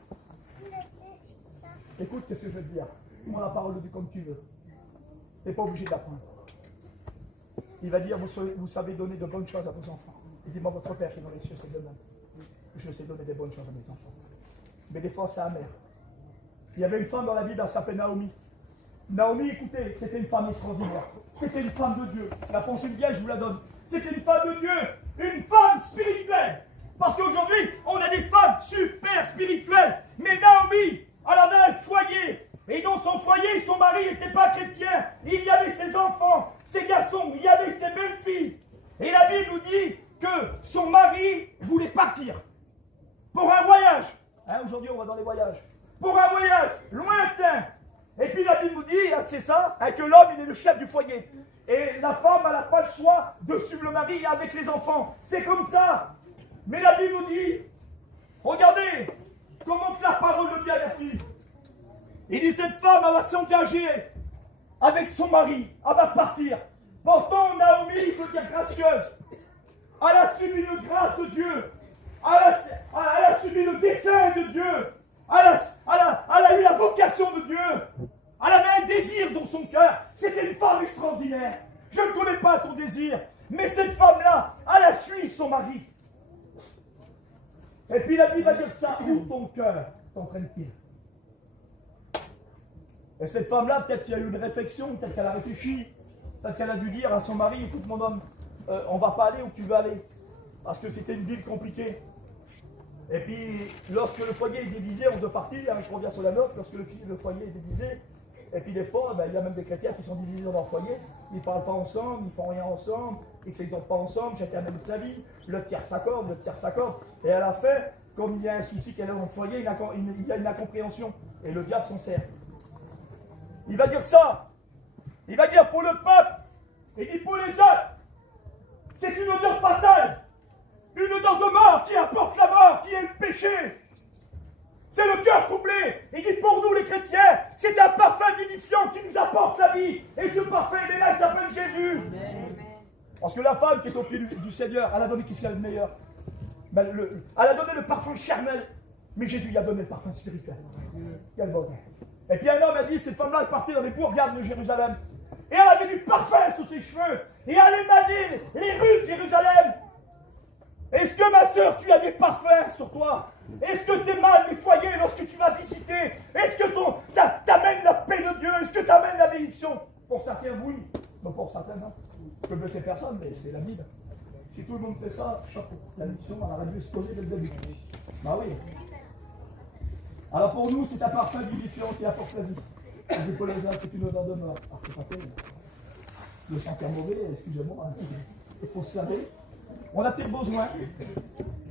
Écoute ce que je veux te dire. Prends la parole de Dieu comme tu veux. Tu n'es pas obligé d'apprendre. Il va dire, vous savez donner de bonnes choses à vos enfants. Il dit, moi, votre Père qui est dans les cieux, c'est de même. Je sais donner des bonnes choses à mes enfants. Mais des fois, c'est amer. Il y avait une femme dans la Bible, elle s'appelait Naomi. Naomi, écoutez, c'était une femme extraordinaire. C'était une femme de Dieu. La pensée de Dieu, je vous la donne. C'était une femme de Dieu. Une femme spirituelle. Parce qu'aujourd'hui, on a des femmes super spirituelles. Mais Naomi, elle avait un foyer. Et dans son foyer, son mari n'était pas chrétien. Il y avait ses enfants, ses garçons, il y avait ses belles-filles. Et la Bible nous dit que son mari voulait partir pour un voyage. aujourd'hui, on va dans les voyages. Pour un voyage lointain. Et puis la Bible nous dit, c'est ça, que l'homme, il est le chef du foyer. Et la femme, elle n'a pas le choix de suivre le mari avec les enfants. C'est comme ça. Mais la Bible nous dit, regardez, comment que la parole de Dieu avertit. Il dit, cette femme, elle va s'engager avec son mari. Elle va partir. Pourtant, Naomi, il veut dire gracieuse. Elle a subi une grâce de Dieu. Elle a subi le dessein de Dieu. Elle a eu la vocation de Dieu. Elle avait un désir dans son cœur. C'était une femme extraordinaire. Je ne connais pas ton désir. Mais cette femme-là, elle a suivi son mari. Et puis la Bible va dire ça. Où ton cœur t'entraîne-t-il? Et cette femme-là, peut-être qu'il y a eu une réflexion, peut-être qu'elle a réfléchi. Peut-être qu'elle a dû dire à son mari, écoute mon homme, on ne va pas aller où tu veux aller. Parce que c'était une ville compliquée. Et puis, lorsque le foyer est divisé, on doit partir, je reviens sur la note, lorsque le foyer est divisé, et puis des fois, il y a même des chrétiens qui sont divisés dans leur foyer, ils ne parlent pas ensemble, ils ne font rien ensemble, ils ne s'exhortent pas ensemble, chacun mène sa vie, le tiers s'accorde, et à la fin, comme il y a un souci qu'elle a dans le foyer, il y a une incompréhension, et le diable s'en sert. Il va dire ça, il va dire pour le peuple, et il dit pour les autres, c'est une odeur fatale. Une odeur de mort qui apporte la mort, qui est le péché. C'est le cœur troublé. Il dit pour nous les chrétiens, c'est un parfum vivifiant qui nous apporte la vie. Et ce parfum, il est là, il s'appelle Jésus. Amen. Parce que la femme qui est au pied du Seigneur, elle a donné qui c'est le meilleur. Elle a donné le parfum charnel. Mais Jésus lui a donné le parfum spirituel. Quel bonheur. Et puis un homme a dit, cette femme-là est partie dans les bourgades de Jérusalem. Et elle avait du parfum sous ses cheveux. Et elle émanait les rues de Jérusalem. Est-ce que ma soeur, tu as des parfums sur toi? Est-ce que tu émanes des foyers lorsque tu vas visiter? Est-ce que tu amènes la paix de Dieu? Est-ce que tu amènes la bénédiction? Pour certains, oui. Mais pour certains, non. Je ne sais personne, mais c'est la Bible. Si tout le monde fait ça, chapeau. La mission, elle aurait dû se poser dès le début. Bah oui. Alors pour nous, c'est un parfum vivifiant qui apporte la vie. Je peux les c'est une odeur de mort. Ah, c'est pas terrible. Le sentir mauvais, excusez-moi. Il faut se laver. On a peut-être besoin,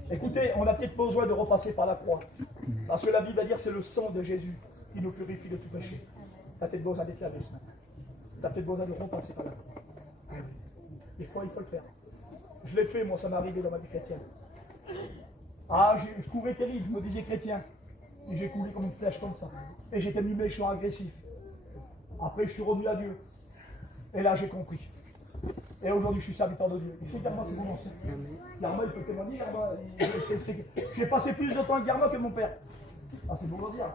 écoutez, on a peut-être besoin de repasser par la croix. Parce que la Bible va dire c'est le sang de Jésus qui nous purifie de tout péché. Tu as peut-être besoin d'être lavé ce matin. Tu as peut-être besoin de repasser par la croix. Des fois, il faut le faire. Je l'ai fait, moi, ça m'est arrivé dans ma vie chrétienne. Ah, je courais terrible, je me disais chrétien. Et j'ai coulé comme une flèche comme ça. Et j'étais mis méchant, agressif. Après, je suis revenu à Dieu. Et là, j'ai compris. Et aujourd'hui, je suis serviteur de Dieu. Ici, Garma, c'est mon ancien. Garma, il peut témoigner. J'ai passé plus de temps avec Garma que mon père. Ah, c'est bon de dire.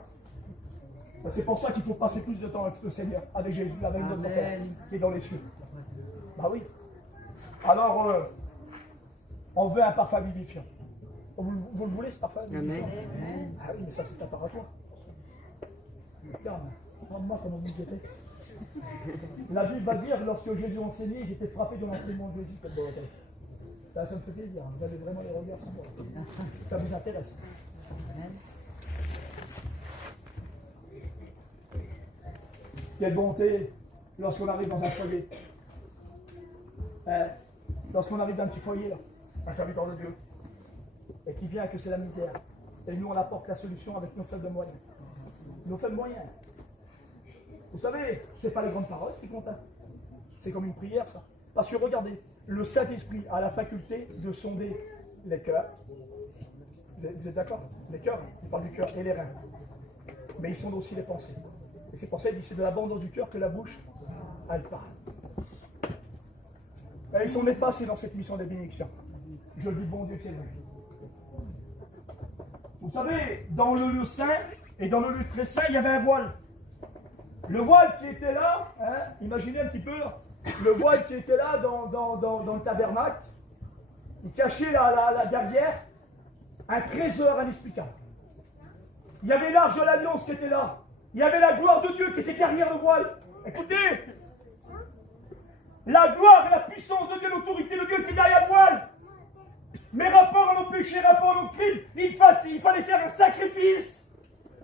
C'est pour ça qu'il faut passer plus de temps avec le Seigneur, avec Jésus, avec notre Père qui est dans les cieux. Bah oui. Alors, on veut un parfum vivifiant. Vous le voulez, ce parfum vivifiant? Ah oui, mais ça, c'est préparatoire. Regarde, moi comment vous y étiez. La Bible va dire, lorsque Jésus enseignait, ils étaient frappés de l'enseignement de Jésus. Ça me fait plaisir, vous avez vraiment les regards sur moi. Ça vous intéresse. Quelle bonté lorsqu'on arrive dans un foyer. Lorsqu'on arrive dans un petit foyer, là, un serviteur de Dieu, et qui vient que c'est la misère. Et nous, on apporte la solution avec nos faibles moyens. Nos faibles moyens. Vous savez, ce n'est pas les grandes paroles qui comptent. C'est comme une prière, ça. Parce que regardez, le Saint-Esprit a la faculté de sonder les cœurs. Vous êtes d'accord? Les cœurs, il parle du cœur et les reins. Mais ils sondent aussi les pensées. Et c'est pour ça qu'il dit c'est de l'abondance du cœur que la bouche, elle parle. Et ils sont n'est pas assez dans cette mission de bénédiction. Je dis bon Dieu, c'est vrai. Vous savez, dans le lieu saint et dans le lieu très saint, il y avait un voile. Le voile qui était là, imaginez un petit peu, le voile qui était là dans le tabernacle, il cachait la derrière un trésor inexplicable. Il y avait l'arche de l'alliance qui était là. Il y avait la gloire de Dieu qui était derrière le voile. Écoutez, la gloire et la puissance de Dieu, l'autorité de Dieu qui est derrière le voile. Mais rapport à nos péchés, rapport à nos crimes, il fallait faire un sacrifice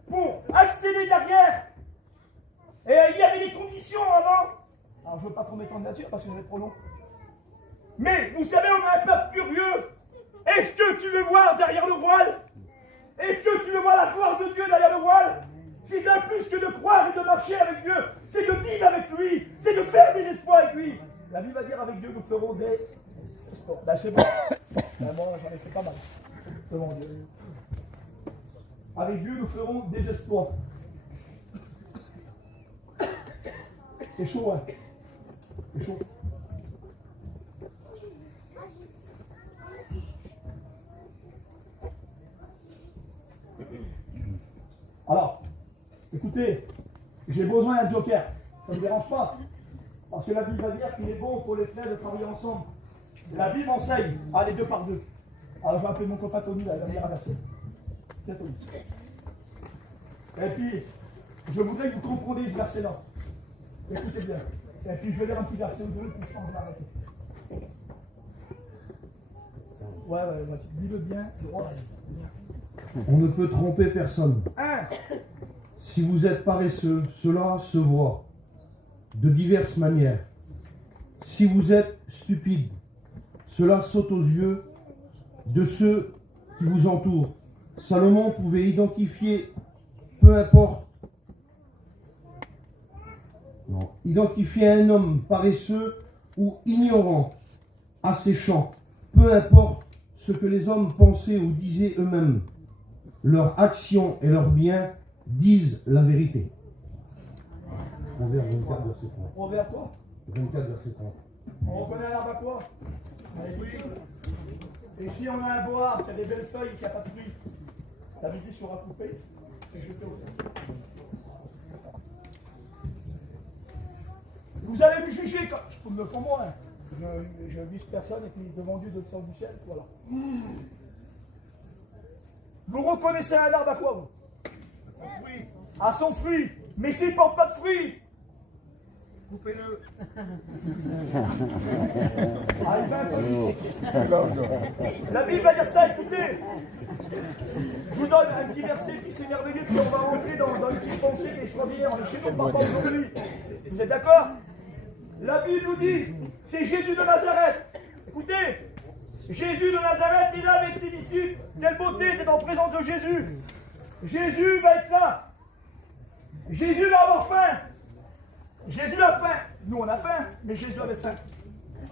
pour accéder derrière. Et il y avait des conditions avant. Alors je ne veux pas trop m'étendre là-dessus parce que c'est trop long. Mais vous savez, on a un peuple curieux. Est-ce que tu veux voir derrière le voile? Est-ce que tu veux voir la gloire de Dieu derrière le voile? C'est bien plus que de croire et de marcher avec Dieu. C'est de vivre avec lui. C'est de faire des espoirs avec lui. La Bible va dire avec Dieu, nous ferons des espoirs. Ben c'est bon. Ben bon, j'en ai fait pas mal. C'est bon, Dieu. Avec Dieu, nous ferons des espoirs. C'est chaud, hein? C'est chaud. Alors, écoutez, j'ai besoin d'un joker. Ça ne me dérange pas. Parce que la Bible va dire qu'il est bon pour les frères de travailler ensemble. La Bible enseigne. Allez, 2 par 2. Alors, je vais appeler mon copain Tony, là, il va venir inverser. Tiens, Tony. Et puis, je voudrais que vous compreniez ce verset-là. Écoutez bien. Et puis, je vais lire un petit verset ou deux, puis je pense que je vais arrêter. Ouais, dis-le bien. On ne peut tromper personne. Si vous êtes paresseux, cela se voit de diverses manières. Si vous êtes stupide, cela saute aux yeux de ceux qui vous entourent. Salomon pouvait identifier, identifier un homme paresseux ou ignorant à ses chants, peu importe ce que les hommes pensaient ou disaient eux-mêmes. Leurs actions et leurs biens disent la vérité. Proverbe 24, verset 30. Proverbe quoi? 24, verset 30. On reconnaît un arbre à quoi? Et si on a un beau arbre qui a des belles feuilles et qui n'a pas de fruits, la Bible sera coupée et jetée au feu. Vous allez me juger quand. Je peux me le prendre moi, hein. Je vise personne et puis devant Dieu descend du ciel, voilà. Vous reconnaissez un arbre à quoi, vous? À son fruit. À son fruit. Mais s'il ne porte pas de fruits, coupez-le. La Bible va dire ça, écoutez. Je vous donne un petit verset qui s'est merveilleux, puis on va rentrer dans une petite pensée qui est extraordinaire. On est chez nous, on ne parle pas aujourd'hui. Vous êtes d'accord? La Bible nous dit, c'est Jésus de Nazareth. Écoutez, Jésus de Nazareth est là avec ses disciples. Quelle beauté d'être en présence de Jésus. Jésus va être là. Jésus va avoir faim. Jésus a faim. Nous on a faim, mais Jésus avait faim.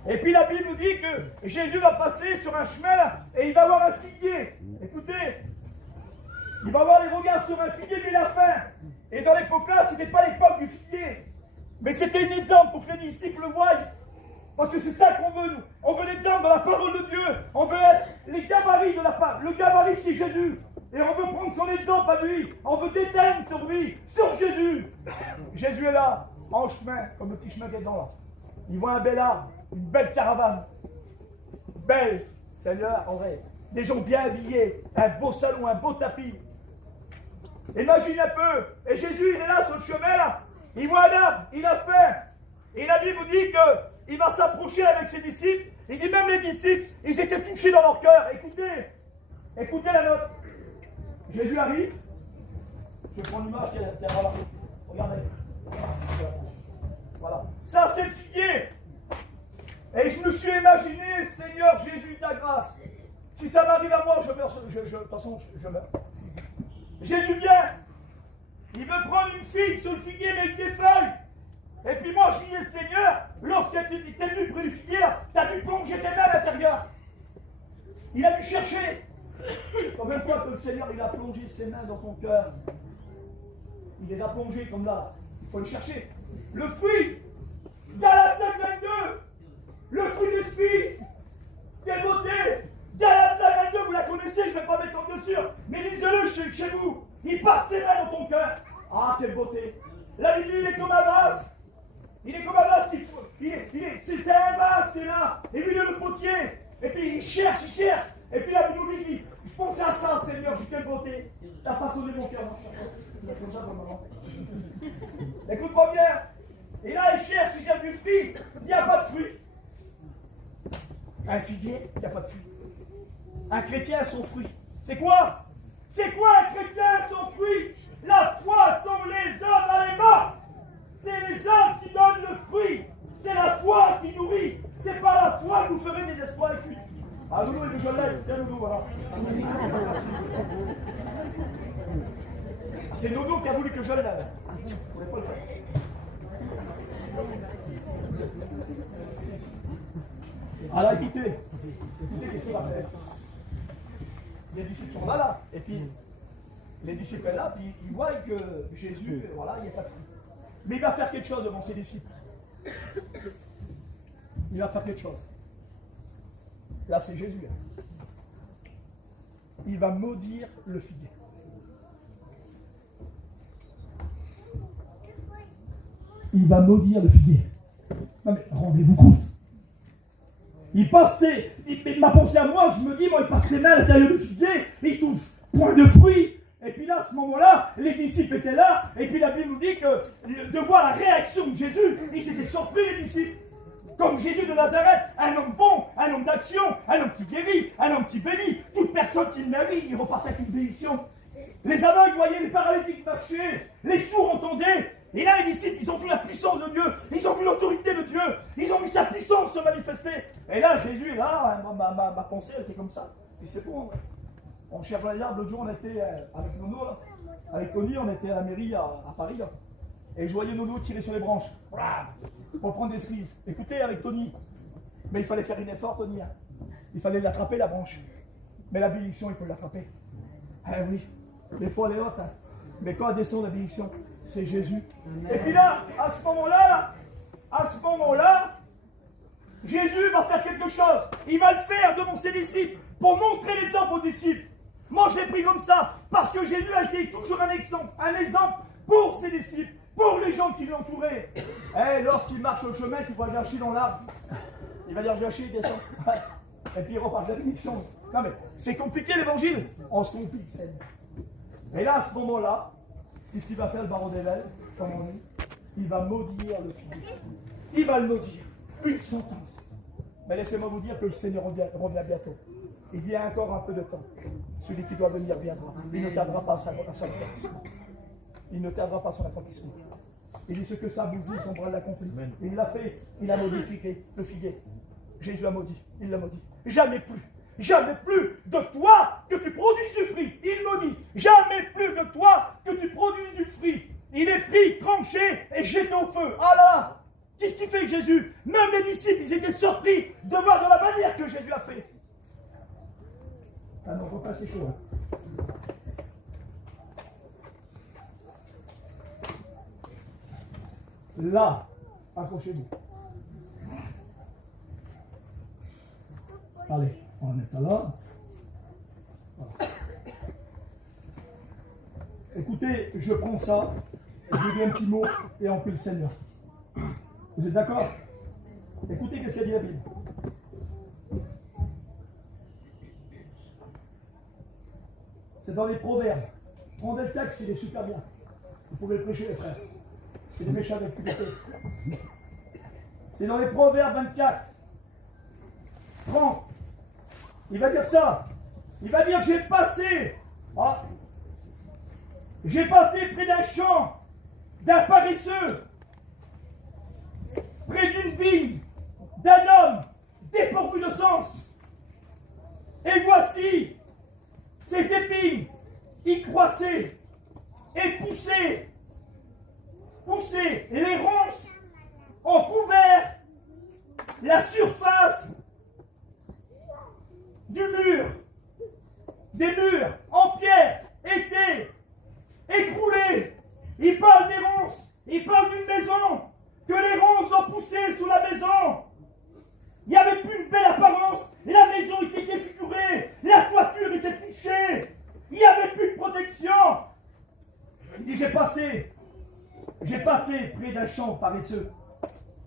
Et puis la Bible nous dit que Jésus va passer sur un chemin là, et il va avoir un figuier. Écoutez, il va avoir les regards sur un figuier, mais il a faim. Et dans l'époque là, ce n'était pas l'époque du figuier. Mais c'était un exemple pour que les disciples le voient. Parce que c'est ça qu'on veut, nous. On veut l'exemple dans la parole de Dieu. On veut être les gabarits de la parole. Le gabarit, c'est Jésus. Et on veut prendre son exemple à lui. On veut déteindre sur lui, sur Jésus. Jésus est là, en chemin, comme le petit chemin qui est dedans là. Il voit un bel arbre, une belle caravane. Belle, Seigneur, en vrai. Des gens bien habillés, un beau salon, un beau tapis. Imagine un peu. Et Jésus, il est là sur le chemin là. Il voit un arbre, il a faim. Et la Bible vous dit qu'il va s'approcher avec ses disciples. Il dit même les disciples, ils étaient touchés dans leur cœur. Écoutez la note. Jésus arrive. Je vais prendre l'image qui est là. Regardez. Voilà. Ça, c'est le figuier. Et je me suis imaginé, Seigneur Jésus, ta grâce. Si ça m'arrive à moi, je meurs. De toute façon, je meurs. Jésus vient. Il veut prendre une figue sur le figuier avec des feuilles. Et puis moi, je dis, Seigneur, lorsque tu es venu près du figuier, tu as dû plonger tes mains à l'intérieur. Il a dû chercher. Combien de fois que le Seigneur, il a plongé ses mains dans ton cœur? Il les a plongées comme là. Il faut les chercher. Le fruit, Galates 5:22. Le fruit de l'esprit. Quelle beauté. Galates 5:22, vous la connaissez, je ne vais pas mettre en dessus. Mais lisez-le chez vous. Il passe ses mains dans ton cœur. Ah, quelle beauté. La Bible, il est comme un vase. Il est comme un vase. C'est un vase qui est là. Et lui, il est le potier. Et puis, il cherche. Et puis, la Bible nous dit, je pensais à ça, Seigneur, quelle beauté. T'as façonné mon cœur. Écoute-moi bien. Et là, il cherche, il cherche une fille. Il n'y a pas de fruit. Un figuier, il n'y a pas de fruit. Un chrétien, son fruit. C'est quoi? C'est quoi un chrétien, son fruit? La foi sont les hommes à l'émat. C'est les hommes qui donnent le fruit. C'est la foi qui nourrit. C'est pas la foi que vous ferez des espoirs avec lui. Ah, Loulou, je l'aime. Tiens, Loulou, voilà. C'est Nono qui a voulu que je le lève. Je ne pouvais pas le faire. Alors écoutez, qu'est-ce qu'il va faire? Les disciples sont là, et puis les disciples sont là, puis ils voient que Jésus, voilà, il n'y a pas de fruit. Mais il va faire quelque chose devant ses disciples. Il va faire quelque chose. Là, c'est Jésus. Il va maudire le figuier. Il va maudire le figuier. Non mais rendez-vous compte. Il m'a pensé à moi, je me dis, moi, il passe ses mains à l'intérieur du figuier, il touche point de fruits. Et puis là, à ce moment-là, les disciples étaient là, et puis la Bible nous dit que de voir la réaction de Jésus, ils s'étaient surpris, les disciples. Comme Jésus de Nazareth, un homme bon, un homme d'action, un homme qui guérit, un homme qui bénit. Toute personne qui le vit, il repartait avec une bénédiction. Les aveugles voyaient, les paralytiques marcher, les sourds entendaient. Et là, les disciples, ils ont vu la puissance de Dieu, ils ont vu l'autorité de Dieu, ils ont vu sa puissance se manifester. Et là, Jésus est là, ma pensée était comme ça. Et c'est bon. On cherche la garde, l'autre jour, on était avec Nono, là, avec Tony, on était à la mairie à Paris, là. Et je voyais Nono tirer sur les branches pour prendre des cerises. Écoutez, avec Tony, mais il fallait faire un effort, Tony. Hein. Il fallait l'attraper, la branche. Mais la bénédiction, il faut l'attraper. Eh oui, des fois, elle est haute. Hein. Mais quand elle descend, la bénédiction, c'est Jésus. Et puis là, à ce moment-là, Jésus va faire quelque chose. Il va le faire devant ses disciples pour montrer l'exemple aux disciples. Moi, j'ai pris comme ça parce que Jésus a été toujours un exemple pour ses disciples, pour les gens qui l'entouraient. Et lorsqu'il marche au chemin, qu'il voit Jachi dans l'arbre, il va dire Jachi, descend. Et puis il repart de la bénédiction. Non mais, c'est compliqué l'évangile. On se complique, c'est. Et là, à ce moment-là, qu'est-ce qu'il va faire le baron d'Ével, comme on dit? Il va maudire le figuier. Il va le maudire. Une sentence. Mais laissez-moi vous dire que le Seigneur revient bientôt. Il y a encore un peu de temps. Celui qui doit venir viendra. Il ne tardera pas à son accomplissement. Il ne tardera pas à son accomplissement. Il dit ce que ça vous dit, son bras l'accomplit. Il l'a fait, il a modifié le figuier. Jésus a maudit, il l'a maudit. Jamais plus de toi que tu produis du fruit. Il maudit, jamais plus de toi que tu produis du fruit. Il est pris, tranché et jeté au feu. Ah là, qu'est-ce qu'il fait Jésus? Même les disciples, ils étaient surpris de voir de la manière que Jésus a fait. Ah non, faut pas, c'est chaud. Là, accrochez-vous. Allez, on va mettre ça là. Voilà. Écoutez, je prends ça, je dis un petit mot et on prie le Seigneur. Vous êtes d'accord? Écoutez, qu'est-ce qu'a dit la Bible? C'est dans les Proverbes. Prenez le texte, il est super bien. Vous pouvez le prêcher, les frères. C'est des méchants d'activité. C'est dans les Proverbes 24, 30. Il va dire ça. Il va dire j'ai passé près d'un champ, d'un paresseux, près d'une vigne, d'un homme dépourvu de sens. Et voici ses épines y croissaient et poussaient. Les ronces ont couvert la surface du mur. Des murs en pierre étaient écroulés. Il parle des ronces, il parle d'une maison, que les ronces ont poussé sous la maison. Il n'y avait plus une belle apparence, la maison était défigurée, la toiture était touchée, il n'y avait plus de protection. Il dit j'ai passé près d'un champ paresseux.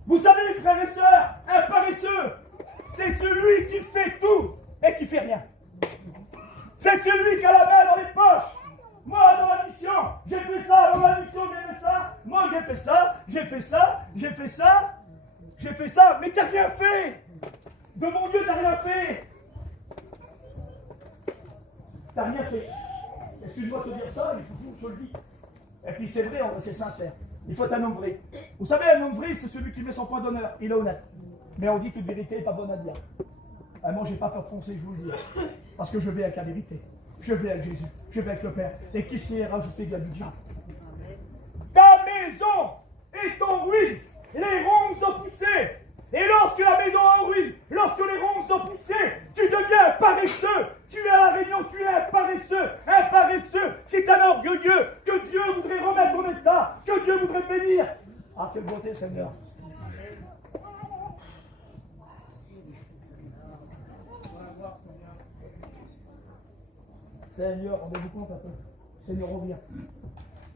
Vous savez, les frères et sœurs, un paresseux, c'est celui qui fait tout et qui fait rien. C'est celui qui a la main dans les poches. Moi, dans la mission, j'ai fait ça, dans la mission, j'ai fait ça. Moi, j'ai fait ça, mais t'as rien fait. Devant Dieu, t'as rien fait. T'as rien fait. Excuse-moi de te dire ça, je le dis. Et puis c'est vrai, c'est sincère. Il faut être un homme vrai. Vous savez, un homme vrai, c'est celui qui met son point d'honneur. Il est honnête. Mais on dit que la vérité n'est pas bonne à dire. Et moi, je n'ai pas peur de foncer, je vous le dis. Parce que je vais avec la vérité. Je vais avec Jésus. Je vais avec le Père. Et qui s'y est rajouté, il y a du diable. est en ruine. Les ronces sont poussées. Et lorsque la maison est en ruine, lorsque les ronces sont poussées, tu deviens paresseux. Tu es à la réunion, tu es un paresseux. Un paresseux, c'est un orgueilleux que Dieu voudrait remettre en état, que Dieu voudrait bénir. Ah, quelle bonté, Seigneur. Seigneur, rendez-vous compte un peu. Seigneur, reviens.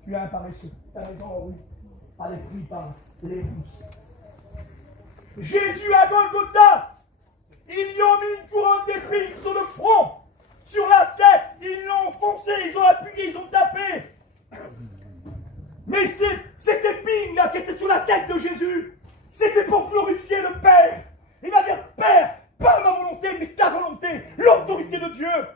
Tu es un paresseux. Tu as raison, oui. Par les prix, par les ronces. Jésus à Golgotha, ils lui ont mis une couronne d'épines sur le front, sur la tête, ils l'ont enfoncé, ils ont appuyé, ils ont tapé. Mais cette épine-là qui était sur la tête de Jésus, c'était pour glorifier le Père. Il va dire, Père, pas ma volonté, mais ta volonté, l'autorité de Dieu.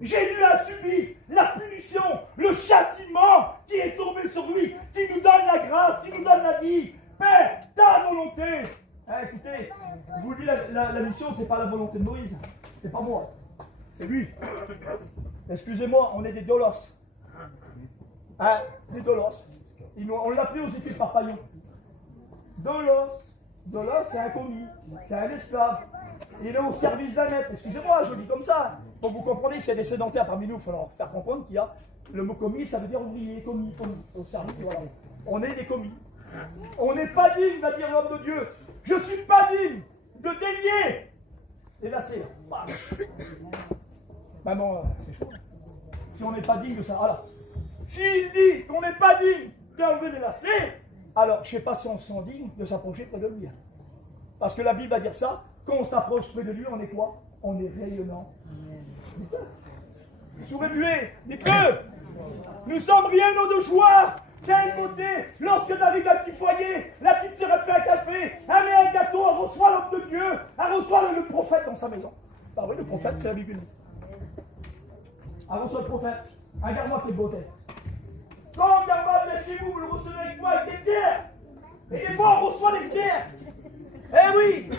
Jésus a subi la punition, le châtiment qui est tombé sur lui, qui nous donne la grâce, qui nous donne la vie. Père, ta volonté. Ah, écoutez, je vous dis, la mission, c'est pas la volonté de Moïse. C'est pas moi. C'est lui. Excusez-moi, on est des dolos. Hein, des dolos. On l'a pris aux études par Paillon. Dolos. Dolos, c'est un commis. C'est un esclave. Il est au service d'un maître. Excusez-moi, je dis comme ça. Pour que vous compreniez, s'il y a des sédentaires parmi nous, il faut leur faire comprendre qu'il y a le mot commis, ça veut dire ouvrier, commis, au service. Voilà. On est des commis. On n'est pas digne, va dire l'homme de Dieu. Je ne suis pas digne de délier les lacets. Bah. Maman, c'est chaud. Si on n'est pas digne de ça, alors, s'il dit qu'on n'est pas digne d'enlever les lacets, alors je ne sais pas si on se sent digne de s'approcher près de lui. Parce que la Bible va dire ça, quand on s'approche près de lui, on est quoi? On est rayonnant. Sourez muet, dites-le. Nous sommes rien de joie. Quelle beauté! Lorsque David a un petit foyer, la petite sœur a fait un café, elle met un gâteau, elle reçoit l'homme de Dieu, elle reçoit le prophète dans sa maison. Bah oui, le prophète, c'est la Bible. Elle reçoit le prophète. Regarde-moi quelle beauté. Quand Garba vient chez vous, vous le recevez avec moi avec des pierres. Et des fois, on reçoit les pierres. Eh oui,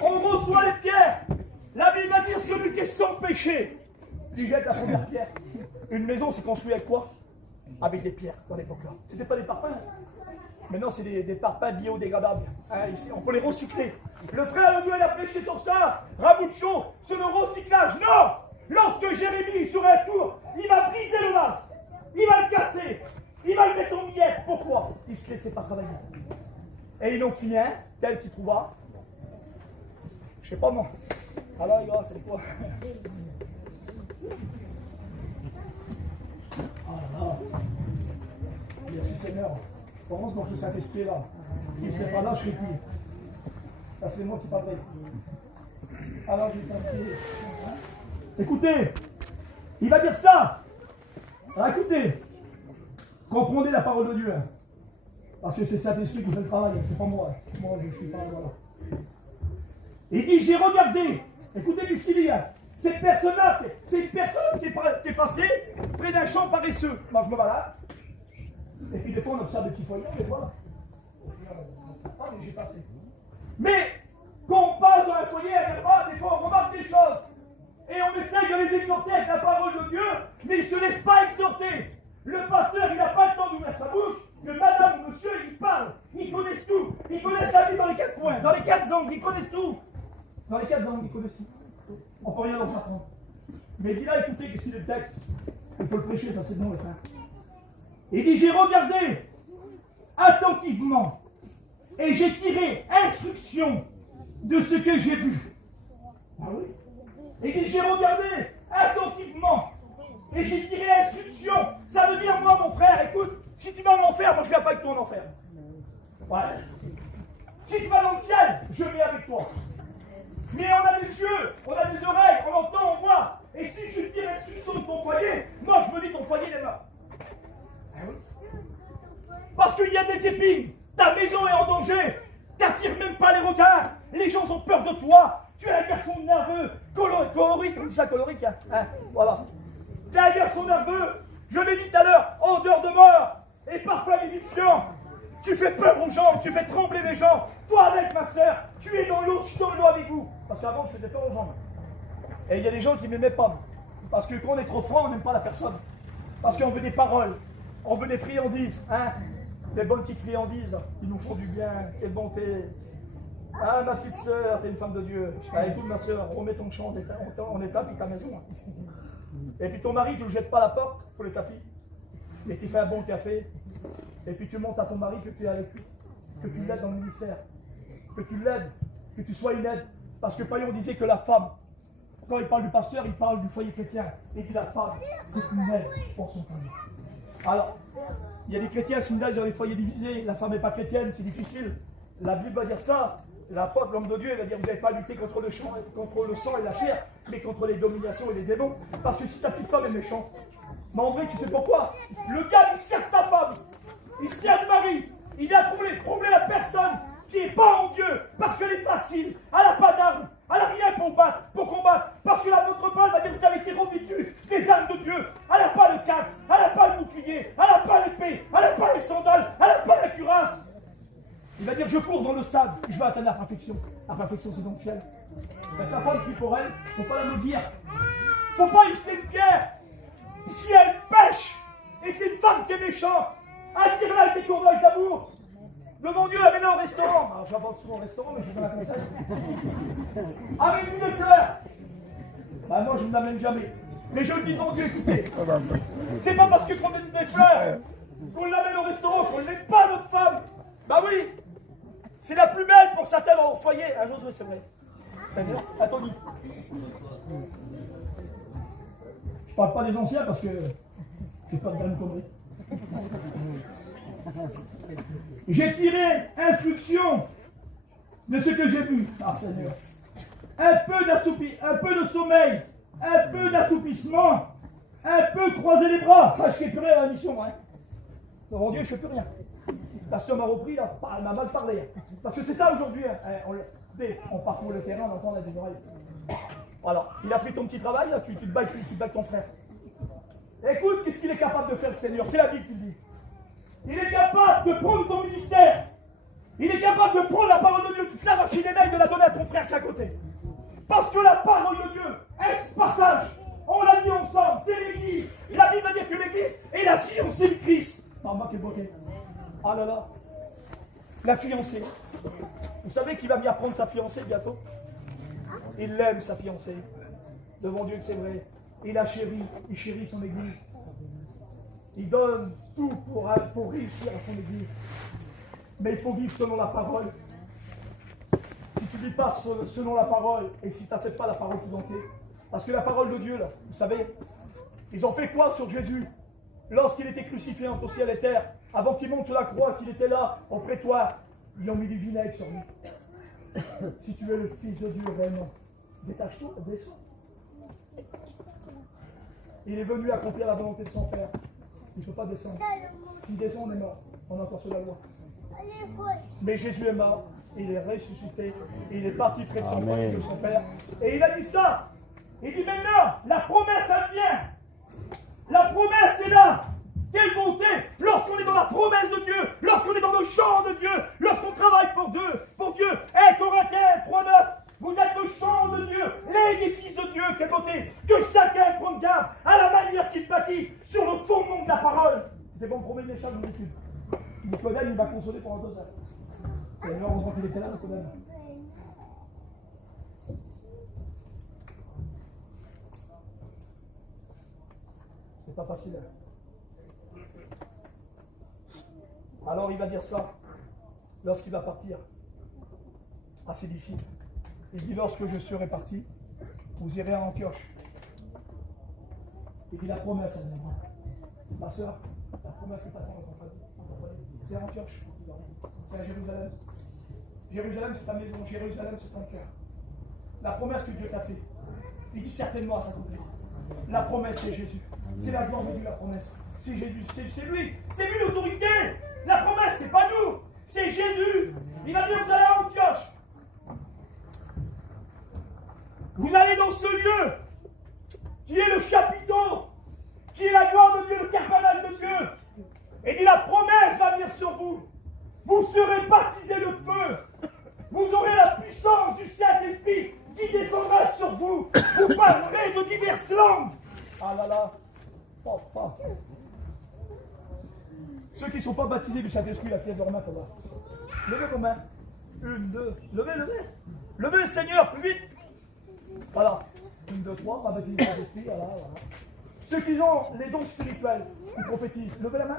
on reçoit les pierres. La Bible va dire celui qui est sans péché, lui jette la première pierre. Une maison, c'est construit avec quoi? Avec des pierres, dans l'époque-là. C'était pas des parpaings. Maintenant, c'est des parpaings biodégradables. Hein, ici, on peut les recycler. Le frère de Dieu, il a prêché sur ça. Raboutcho, sur le recyclage. Non! Lorsque Jérémie, sur un tour, il va briser le vase. Il va le casser. Il va le mettre en miettes. Pourquoi? Il ne se laissait pas travailler. Et ils en fit un, tel qu'il trouva. Je sais pas moi. Alors, les gars, c'est quoi? Merci Seigneur. Heureusement que le Saint-Esprit est là. S'il ne serait pas là, je ne serais plus. Ça serait moi qui parlerais. Alors je vais passer. Écoutez, il va dire ça. Alors écoutez, comprenez la parole de Dieu. Parce que c'est le Saint-Esprit qui fait le travail, c'est pas moi. Moi, je ne suis pas. Voilà. Il dit, j'ai regardé. Écoutez ce qu'il dit. Cette personne-là, c'est une personne qui est passée près d'un champ paresseux. Moi, je me balade. Et puis des fois, on observe des petits foyers, mais voilà. Ah, mais j'ai passé. Mais quand on passe dans un foyer, des fois, on remarque des choses. Et on essaye de les exhorter avec la parole de Dieu, mais ils ne se laissent pas exhorter. Le pasteur, il n'a pas le temps d'ouvrir sa bouche. Que madame ou monsieur, ils parlent. Ils connaissent tout. Ils connaissent la vie dans les quatre coins, dans les quatre angles. Ils connaissent tout. Dans les quatre angles, ils connaissent tout. On ne peut rien leur faire prendre. Mais il dit là, écoutez, qu'est-ce qu'il est le texte? Il faut le prêcher, ça c'est bon, le frère. Il dit, j'ai regardé attentivement et j'ai tiré instruction de ce que j'ai vu. Ah oui. Il dit, j'ai regardé attentivement et j'ai tiré instruction. Ça veut dire, moi, mon frère, écoute, si tu vas en enfer, moi je ne viens pas avec toi en enfer. Ouais. Si tu vas dans le ciel, je viens avec toi. Mais on a des yeux, on a des oreilles, on entend, on voit. Et si je tire instruction de ton foyer, moi je me dis ton foyer est mort. Parce qu'il y a des épines, ta maison est en danger, t'attires même pas les regards, les gens ont peur de toi, tu es un garçon nerveux, colorique, on dit ça colorique, hein, voilà. Tu es un garçon nerveux, je l'ai dit tout à l'heure, odeur de mort, et parfois éviction. Tu fais peur aux gens, tu fais trembler les gens. Toi avec ma soeur, tu es dans l'eau, je suis dans l'eau avec vous. Parce qu'avant, je faisais peur aux gens. Et il y a des gens qui ne m'aimaient pas. Parce que quand on est trop franc, on n'aime pas la personne. Parce qu'on veut des paroles, on veut des friandises. Hein? Des bonnes petites friandises qui nous font du bien. Quelle bonté. Ah, ma petite sœur, t'es une femme de Dieu. Ah, écoute, ma sœur, remets ton champ en état, puis ta maison. Et puis ton mari, tu ne le jettes pas à la porte pour le tapis. Et tu fais un bon café. Et puis tu montes à ton mari que tu es avec lui. Que tu l'aides dans le ministère. Que tu l'aides. Que tu sois une aide. Parce que Paillon disait que la femme, quand il parle du pasteur, il parle du foyer chrétien. Et puis la femme, c'est une aide pour son foyer. Alors, il y a des chrétiens similaires dans les foyers divisés. La femme n'est pas chrétienne, c'est difficile. La Bible va dire ça. L'apôtre, l'homme de Dieu, il va dire: vous n'avez pas lutté contre le sang et la chair, mais contre les dominations et les démons. Parce que si ta petite femme est méchante, mais en vrai, tu sais pourquoi? Le gars, il sert ta femme, il sert le mari, il vient troubler la personne qui n'est pas en Dieu, parce qu'elle est facile, elle n'a pas d'armes, elle n'a rien pour combattre, parce que l'apôtre Paul va dire: vous avez été revêtus des armes de Dieu. Elle n'a pas le casque, elle n'a pas le bouclier, elle n'a pas l'épée, elle n'a pas les sandales, elle n'a pas la cuirasse. Il va dire: je cours dans le stade, je vais atteindre la perfection. La perfection, c'est dans le ciel. La femme qui pour elle, il ne faut pas la maudire. Il ne faut pas y jeter une pierre. Si elle pêche, et c'est une femme qui est méchante, attire-la avec des courbages d'amour. Devant Dieu, amène-la au restaurant. Alors, j'avance souvent au restaurant, mais je vais dans la connaissance. Amène-lui des fleurs. Bah non, je ne l'amène jamais. Mais je le dis devant Dieu, écoutez. C'est pas parce qu'on donne des fleurs qu'on l'amène au restaurant, qu'on n'aime pas notre femme. Bah oui. C'est la plus belle pour certains dans leur foyer. Ah, Josué, c'est vrai. Seigneur, à Tony. Je parle pas des anciens parce que je ne pas de grande connerie. J'ai tiré instruction de ce que j'ai vu. Ah, Seigneur. Un peu de sommeil, un peu d'assoupissement, un peu croiser les bras. Ah, je fais plus rien à la mission, hein. Devant Dieu, je ne fais plus rien. Pasteur m'a repris, là, elle m'a mal parlé. Parce que c'est ça aujourd'hui. Hein. On parcourt le terrain, on entend on a des oreilles. Voilà. Il a pris ton petit travail, là, tu te bats ton frère. Écoute, qu'est-ce qu'il est capable de faire, le Seigneur? C'est la Bible qui le dit. Il est capable de prendre ton ministère. Il est capable de prendre la parole de Dieu, tu te l'arraches les mains et de la donner à ton frère qui est à côté. Parce que la parole de Dieu, elle se partage. On l'a mis ensemble, c'est l'Église. Et la Bible va dire que l'Église est la fiancée de Christ. Maman, quel beauté. Ah là là. La fiancée. Vous savez qui va venir prendre sa fiancée bientôt? Il aime sa fiancée. Devant Dieu que c'est vrai. Il chérit son Église. Il donne tout pour réussir à son Église. Mais il faut vivre selon la parole. Si tu ne vis pas selon la parole, et si tu n'acceptes pas la parole tout entière, parce que la parole de Dieu, là, vous savez, ils ont fait quoi sur Jésus? Lorsqu'il était crucifié entre ciel et terre, avant qu'il monte sur la croix, qu'il était là, au prétoire, ils ont mis du vinaigre sur lui. Si tu es le Fils de Dieu réellement, détache-toi, descends. Il est venu accomplir la volonté de son Père. Il ne peut pas descendre. S'il descend, on est mort. On est encore sur la loi. Mais Jésus est mort, il est ressuscité, il est parti près de son Père. Et il a dit ça. Il dit maintenant, la promesse, elle vient. La promesse est là. Quelle bonté lorsqu'on est dans la promesse de Dieu, lorsqu'on est dans le champ de Dieu, lorsqu'on travaille pour Dieu. Corinthiens 3:9, vous êtes le champ de Dieu, l'édifice de Dieu, quelle beauté. Que chacun prenne garde à la manière qu'il bâtit sur le fondement de la parole. C'était bon pour mes charges d'études. Nicodème, il m'a consolé pendant 2 heures. C'est heureusement qu'il était là, Nicodème. C'est pas facile. Alors il va dire ça lorsqu'il va partir à ses disciples. Il dit: lorsque je serai parti, vous irez à Antioche. Il dit la promesse, elle viendra. Ma soeur, la promesse que tu attends dans ton foyer, c'est à Antioche. C'est à Jérusalem. Jérusalem, c'est ta maison. Jérusalem, c'est ton cœur. La promesse que Dieu t'a faite, il dit certainement à s'accomplir. La promesse, c'est Jésus. C'est la gloire de Dieu, la promesse. C'est Jésus, c'est lui. C'est lui l'autorité. La promesse, c'est pas nous. C'est Jésus. Il va dire: vous allez à Antioche. Vous allez dans ce lieu qui est le chapiteau, qui est la gloire de Dieu, le tabernacle de Dieu. Et dit: la promesse va venir sur vous. Vous serez baptisés de feu. Vous aurez la puissance du Saint-Esprit qui descendra sur vous. Vous parlerez de diverses langues. Ah là là. Papa. Ceux qui ne sont pas baptisés du Saint-Esprit, la pièce de Romain, comment? Levez vos mains. 1, 2. Levez, levez. Levez, Seigneur, plus vite. Voilà. 1, 2, 3. Pas baptisés du Saint-Esprit. Voilà, voilà. Ceux qui ont les dons spirituels, qui prophétisent, levez la main.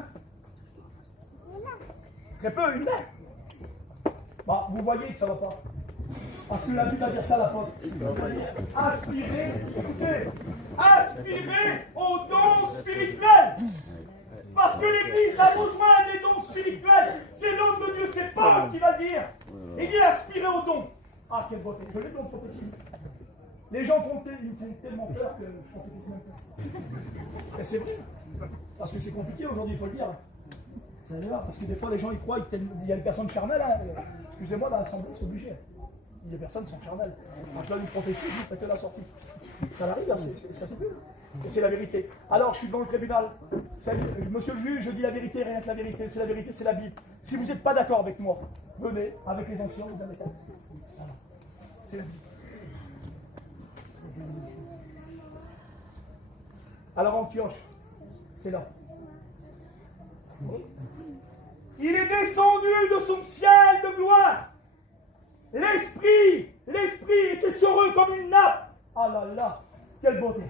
Très peu, une main. Bah, vous voyez que ça ne va pas. Parce que la Bible va dire ça, la faute. Aspirez, écoutez, aspirez aux dons spirituels. Parce que l'Église a besoin des dons spirituels. C'est l'homme de Dieu, c'est Paul qui va le dire. Il dit aspirez aux dons. Ah, quelle beauté. Je l'ai dans le prophétie. Les gens ils me font tellement peur que je prophétise même pas. Et c'est vrai. Parce que c'est compliqué aujourd'hui, il faut le dire. C'est vrai, parce que des fois, les gens, ils croient qu'il y a une personne charnelle. Hein. Excusez-moi, dans l'assemblée, c'est obligé. Les personnes sont charnelles. Quand je donne une prophétie, je fais que la sortie. Ça arrive, hein, ça se fait. Et c'est la vérité. Alors, je suis devant le tribunal. Monsieur le juge, je dis la vérité, rien que la vérité. C'est la vérité, c'est la Bible. Si vous n'êtes pas d'accord avec moi, venez avec les anciens, vous avez accès. Voilà. C'est la Bible. Alors, Antioche, c'est là. Il est descendu de son ciel de gloire. L'esprit était sur eux comme une nappe. Ah là là, quelle beauté.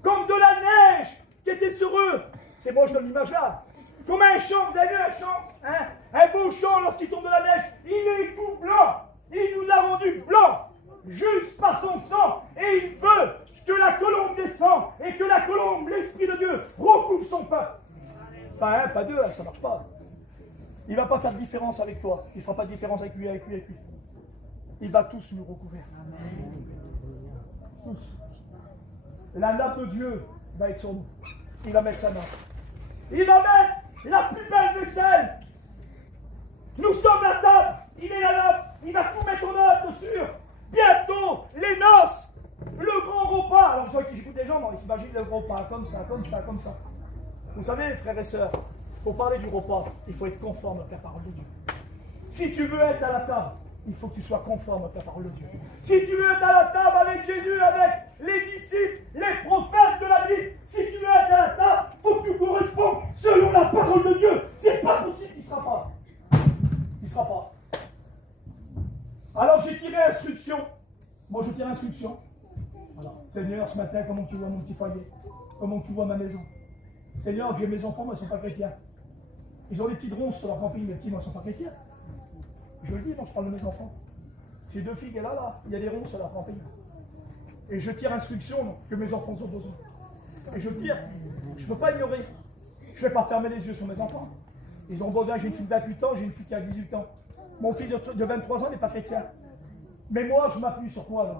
Comme de la neige qui était sur eux. C'est bon, je donne l'image là. Comme un champ, vous avez vu un champ, hein? Un beau champ lorsqu'il tombe de la neige. Il est tout blanc. Il nous l'a rendu blanc. Juste par son sang. Et il veut que la colombe descende. Et que la colombe, l'Esprit de Dieu, recouvre son peuple. Pas un, pas deux, ça ne marche pas. Il ne va pas faire de différence avec toi. Il ne fera pas de différence avec lui, avec lui, avec lui. Il va tous nous recouvrir. Tous. La nappe de Dieu va être sur nous. Il va mettre sa nappe. Il va mettre la plus belle vaisselle. Nous sommes la table. Il est la nappe. Il va tout mettre en œuvre dessus. Bientôt, les noces. Le grand repas. Alors, je vois que j'écoute des gens, non, ils s'imaginent le repas comme ça, comme ça, comme ça. Vous savez, frères et sœurs, pour parler du repas, il faut être conforme à la parole de Dieu. Si tu veux être à la table, il faut que tu sois conforme à ta parole de Dieu. Si tu veux être à la table avec Jésus, avec les disciples, les prophètes de la Bible, si tu veux être à la table, il faut que tu correspondes selon la parole de Dieu. C'est pas possible, il ne sera pas. Il ne sera pas. Alors j'ai tiré instruction. Moi je tire instruction. Voilà. Seigneur, ce matin, comment tu vois mon petit foyer? Comment tu vois ma maison? Seigneur, j'ai mes enfants, moi ils ne sont pas chrétiens. Ils ont des petites ronces sur leur camping, les petits, moi ils ne sont pas chrétiens. Je le dis, moi je parle de mes enfants. J'ai 2 filles, et là, il y a des ronces sur leur camping. Et je tire instruction donc, que mes enfants ont besoin. Et je tire, je ne peux pas ignorer. Je ne vais pas fermer les yeux sur mes enfants. Ils ont besoin, j'ai une fille de 28 ans, j'ai une fille qui a 18 ans. Mon fils de 23 ans n'est pas chrétien. Mais moi, je m'appuie sur quoi là?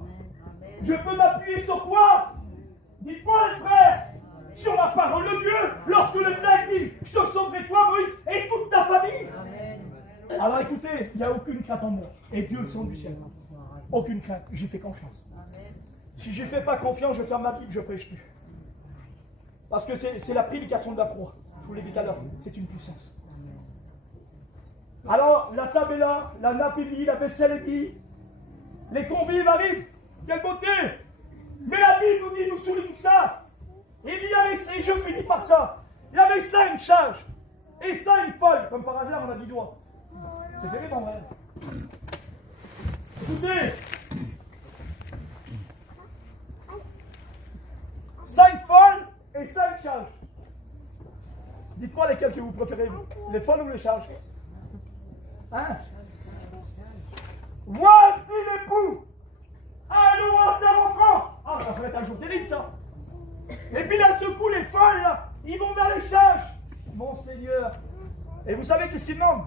Je peux m'appuyer sur quoi? Dites-moi les frères, sur la parole de Dieu, lorsque le texte dit, je te sauverai toi, Moïse, et toute ta famille. Amen. Alors écoutez, il n'y a aucune crainte en moi. Et Dieu le sent du ciel. Aucune crainte, j'y fais confiance. Amen. Si je ne fais pas confiance, je ferme ma Bible, je ne prêche plus. Parce que c'est la prédication de la croix. Je vous l'ai dit tout à l'heure, c'est une puissance. Alors, la table est là, la nappe est mise, la vaisselle est mise, les convives arrivent, quelle beauté! Mais la Bible nous souligne ça. Il y avait, et je finis par ça, il y avait 5 charges et 5 folles, comme par hasard on a 10 doigts. C'est terrible en vrai. Écoutez, 5 folles et 5 charges. Dites-moi lesquelles que vous préférez, les folles ou les charges? Hein? Voici l'époux. Allons à sa rencontre. Ah, ça va être un jour terrible ça. Et puis d'un seul coup, les folles, là, ils vont vers les charges. Mon Seigneur. Et vous savez qu'est-ce qu'ils demandent?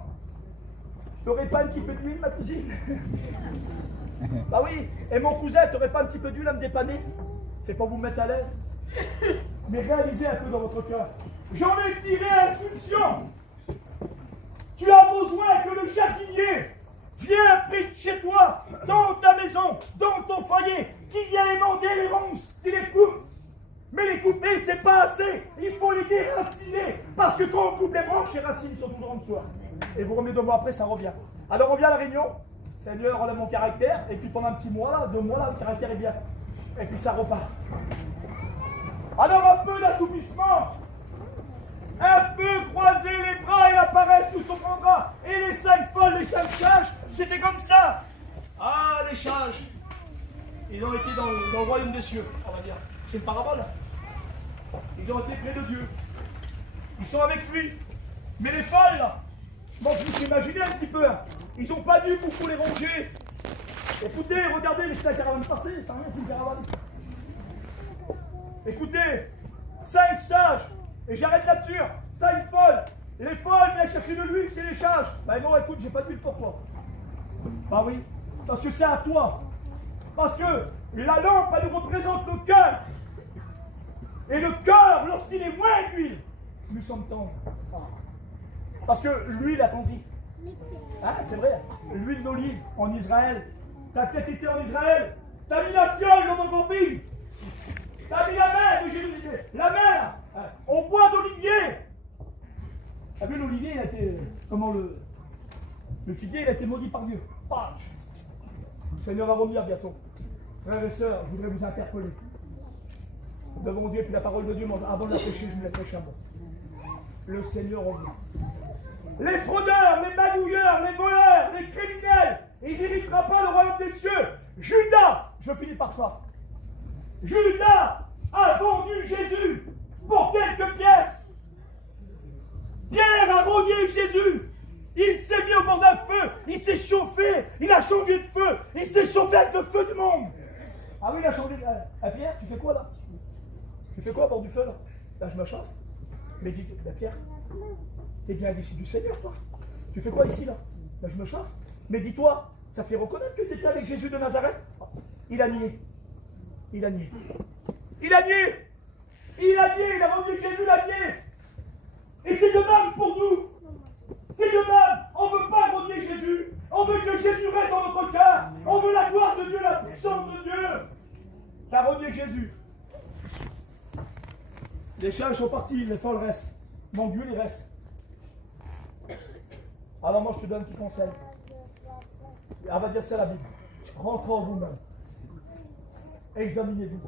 T'aurais pas un petit peu d'huile, ma cousine? Bah oui. Et mon cousin, t'aurais pas un petit peu d'huile à me dépanner? C'est pour vous mettre à l'aise. Mais réalisez un peu dans votre cœur. J'en ai tiré instruction. Tu as besoin que le jardinier vienne près de chez toi, dans ta maison, dans ton foyer, qu'il vienne émander les ronces, qu'il les coupe. Mais les couper, c'est pas assez. Il faut les déraciner. Parce que quand on coupe les branches, les racines sont toujours en dessous. Et vous remettez 2 mois après, ça revient. Alors on vient à la réunion. Seigneur, relève mon caractère. Et puis pendant un petit mois, là, 2 mois, là, le caractère est bien. Et puis ça repart. Alors un peu d'assoupissement. Un peu croiser les bras. folles, les 5 sages, c'était comme ça. Ah, les sages, ils ont été dans le royaume des cieux, on va dire. C'est une parabole. Ils ont été près de Dieu. Ils sont avec lui. Mais les folles, là, bon, vous imaginez un petit peu, hein, ils n'ont pas dû beaucoup les ronger. Écoutez, regardez les 5 caravanes passées, ça rien, c'est une caravane. Écoutez, 5 sages, et j'arrête là-dessus, 5 folles. Les folles viennent chercher de l'huile, c'est les sages. Bah non, écoute, j'ai pas d'huile pour toi. Bah oui, parce que c'est à toi. Parce que la lampe, elle nous représente le cœur. Et le cœur, lorsqu'il est moins d'huile, nous sommes tendres. Ah. Parce que l'huile attendrit. Ah, c'est vrai, l'huile d'olive en Israël. T'as peut-être été en Israël, t'as mis la fiole dans ton camping. T'as mis la mer, mais j'ai dit, la mer, au bois d'olivier. T'as vu l'olivier, il a été, comment le figuier, il a été maudit par Dieu. Pâche. Le Seigneur va revenir bientôt. Frères et sœurs, je voudrais vous interpeller. Devant Dieu, puis la parole de Dieu, avant de la prêcher, je me la prêche un peu. Le Seigneur revient. Les fraudeurs, les magouilleurs, les voleurs, les criminels, ils n'hériteront pas le royaume des cieux. Judas, je finis par ça. Judas a vendu Jésus pour quelques pièces. Pierre a rogné Jésus. Il s'est mis au bord d'un feu. Il s'est chauffé. Il a changé de feu. Il s'est chauffé avec le feu du monde. Ah oui, il a changé de... Pierre, tu fais quoi là? Tu fais quoi à bord du feu là? Là, je me chauffe. Mais dis, Pierre, t'es bien ici du Seigneur, toi. Tu fais quoi ici là? Là, je me chauffe. Mais dis-toi, ça fait reconnaître que tu étais avec Jésus de Nazareth. Il a nié. Il a nié. Il a nié. Il a nié. Il a vendu Jésus, il a nié. Et c'est de même pour nous. C'est de même. On ne veut pas renier Jésus. On veut que Jésus reste dans notre cœur. On veut la gloire de Dieu, la puissance de Dieu. T'as renié Jésus. Les sages sont partis, les folles restent. Mon Dieu, les restent. Alors moi, je te donne un petit conseil. On va dire ça la Bible. Rentrez en vous-même. Examinez-vous.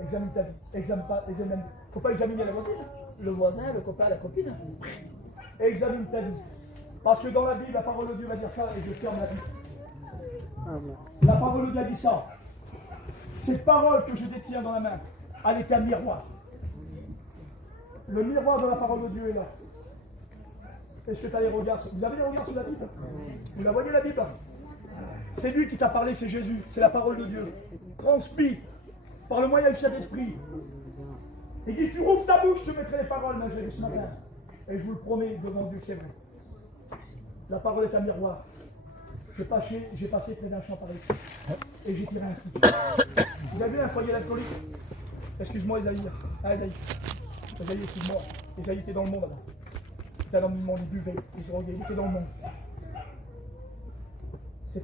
Examine ta vie. Examine. Il ne faut pas examiner la voisine. Le voisin, le copain, la copine. Examine ta vie. Parce que dans la Bible, la parole de Dieu va dire ça et je ferme la Bible. La parole de Dieu a dit ça. Cette parole que je détiens dans la main, elle est un miroir. Le miroir de la parole de Dieu est là. Est-ce que tu as les regards? Vous avez les regards sur la Bible? Vous la voyez la Bible? C'est lui qui t'a parlé, c'est Jésus. C'est la parole de Dieu. Transmis par le moyen du Saint-Esprit. Il dit, tu rouvres ta bouche, je te mettrai les paroles, mais j'ai lu ce matin. Et je vous le promets devant Dieu, c'est vrai. La parole est un miroir. J'ai passé près d'un champ par ici. Et j'ai tiré un truc. Vous avez vu un foyer d'alcoolique? Excuse-moi, Esaïe. Ah, Esaïe. Esaïe, excuse-moi. Esaïe était dans le monde alors. Il était dans le monde, il buvait, il se droguait, il était dans le monde.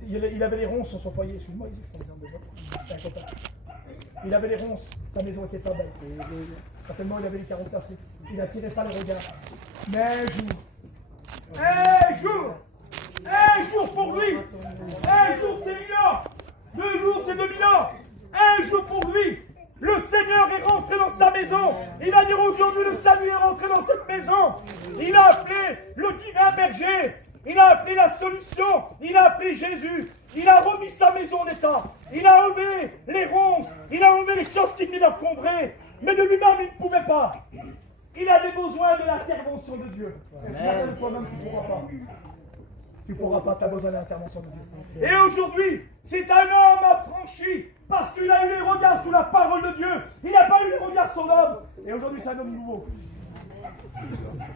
Il avait les ronces sur son foyer, excuse-moi, c'est un copain. Il avait les ronces, sa maison était pas belle. Certainement, il avait les carreaux cassés. Il n'attirait pas le regard. Mais un jour pour lui, un jour c'est 1000 ans, 2 jours c'est 2000 ans, un jour pour lui. Le Seigneur est rentré dans sa maison. Il a dit aujourd'hui le salut est rentré dans cette maison. Il a appelé le divin berger. Il a appelé la solution. Il a appelé Jésus. Il a remis sa maison en état. Il a enlevé les ronces. Il a enlevé les choses qui venaient l'encombrer. Mais de lui-même, il ne pouvait pas. Il avait besoin de l'intervention de Dieu. Et ce matin, toi-même, tu ne pourras pas. Tu ne pourras pas, tu as besoin de l'intervention de Dieu. Et aujourd'hui, c'est un homme affranchi. Parce qu'il a eu les regards sous la parole de Dieu. Il n'a pas eu les regards sur l'homme. Et aujourd'hui, c'est un homme nouveau.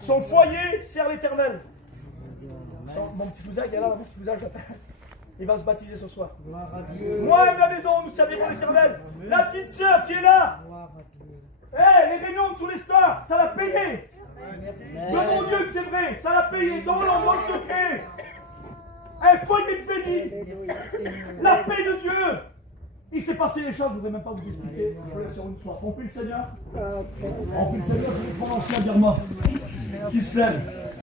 Son foyer sert l'Éternel. Mon petit cousin qui est là, mon petit cousin, il va se baptiser ce soir. Moi et ma maison, nous servirons l'Éternel. La petite sœur qui est là. Les réunions sous les stars, ça l'a payé. Le bon Dieu, c'est vrai, ça l'a payé dans l'endroit secret. Un foyer de béni. La paix de Dieu. Il s'est passé les choses, je ne voudrais même pas vous expliquer. Je vous laisse sur une soirée. On prie le Seigneur. On prie le Seigneur, je vais prendre l'ancien Birma qui se lève.